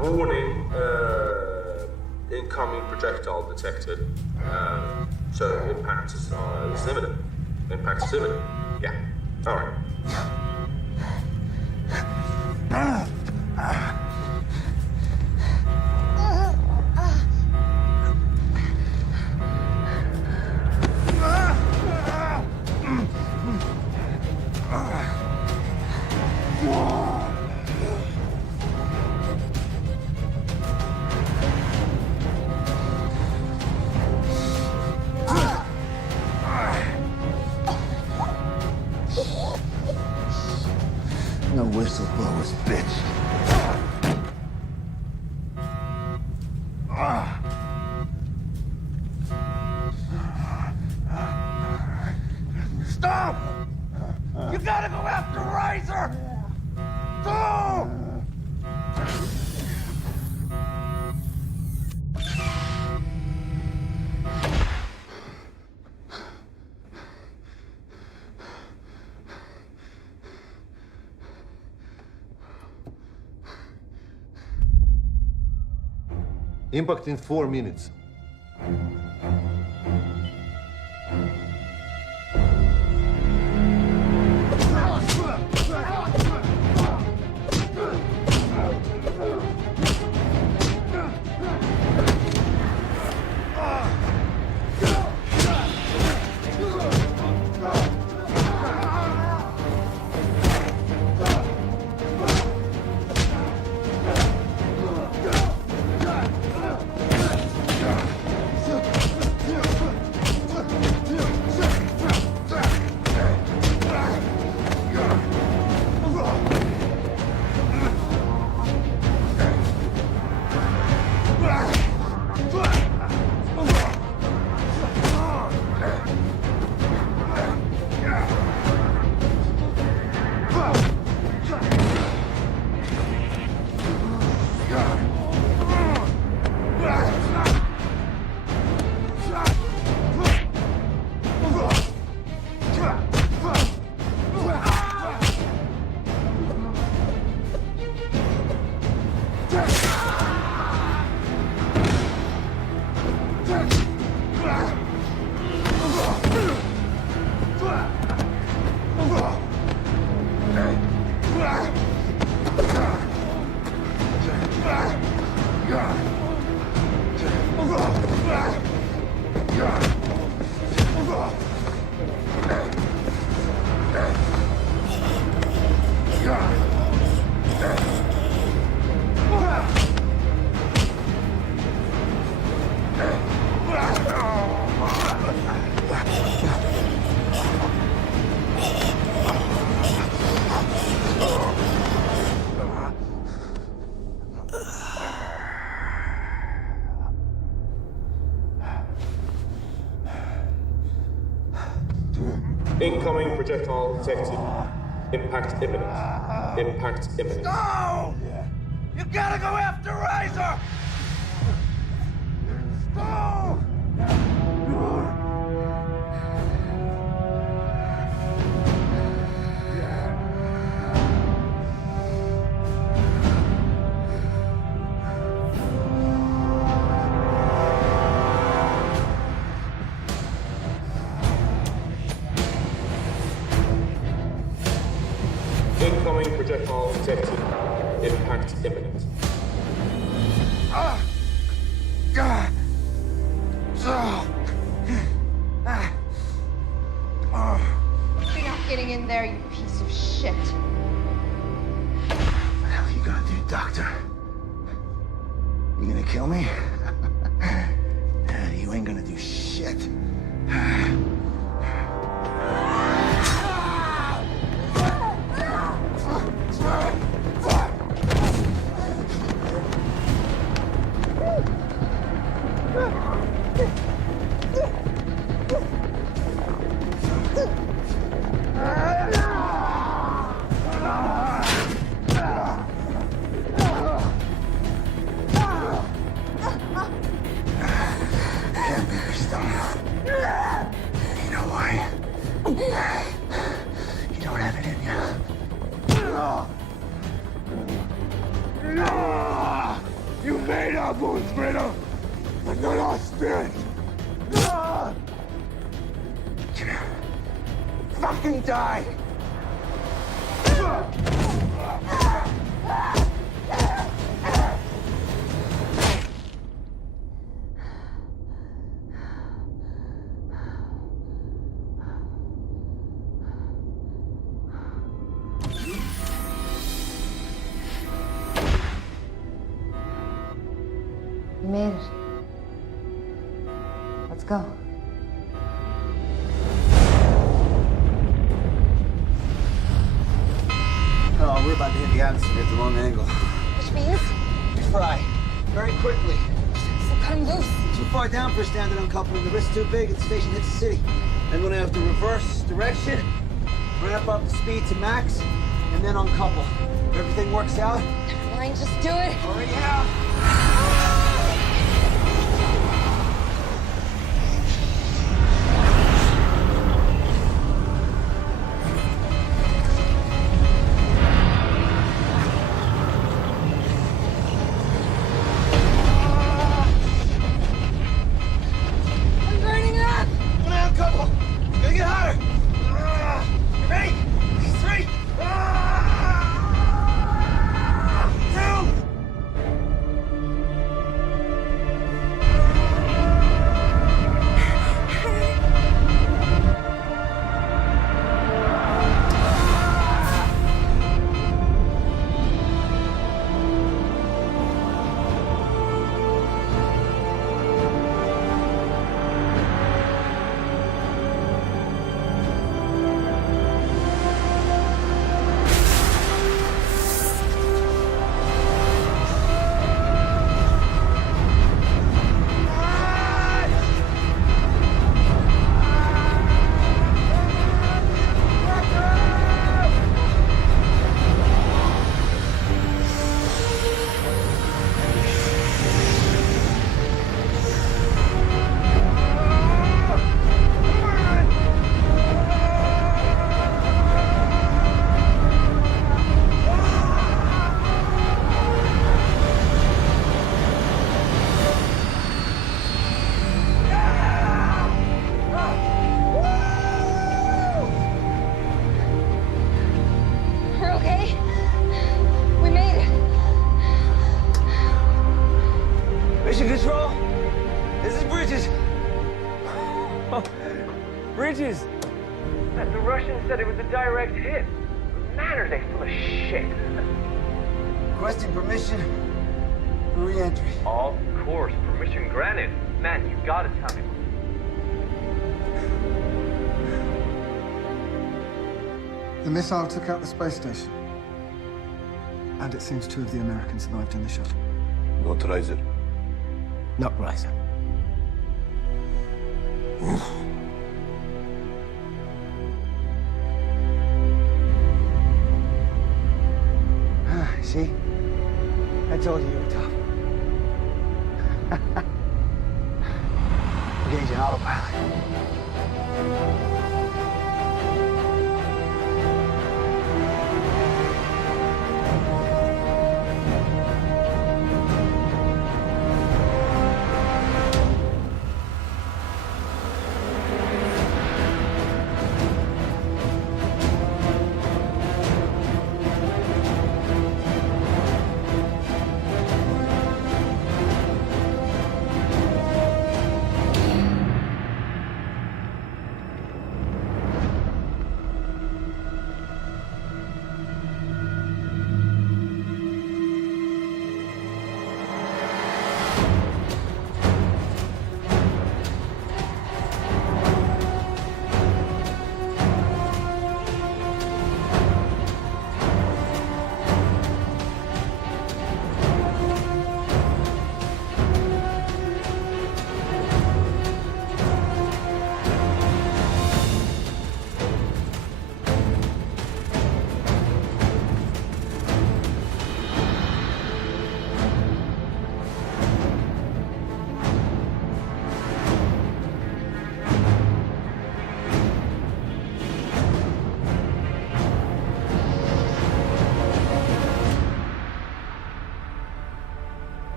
Warning, incoming projectile detected. So impact is imminent. Impact is imminent. Yeah. All right. No whistleblowers, bitch. Stop! You gotta go after Razor! Go! Impact in 4 minutes. Incoming projectile detected. Impact imminent. Impact imminent. No! You gotta go after Razor! No! Incoming projectile detected. Impact imminent. You're not getting in there, you piece of shit. What the hell are you gonna do, Doctor? You gonna kill me? You ain't gonna do shit. You made our wounds brittle, but not our spirit. Fucking die! You made it. Let's go. Oh, we're about to hit the atmosphere at the wrong angle. Which means? Fry. Very quickly. So cut him loose. Too far down for a standard uncoupling. The risk's too big. The station hits the city. Then we're gonna have to reverse direction, ramp up the speed to max, and then uncouple. If everything works out, Fine, just do it. already have. Man, are they full of shit. Requesting permission for re-entry. Of course, permission granted. Man, you gotta tell me. The missile took out the space station. And it seems 2 of the Americans survived in the shuttle. Not Riser. Not Riser. See? I told you were tough. Engaging autopilot.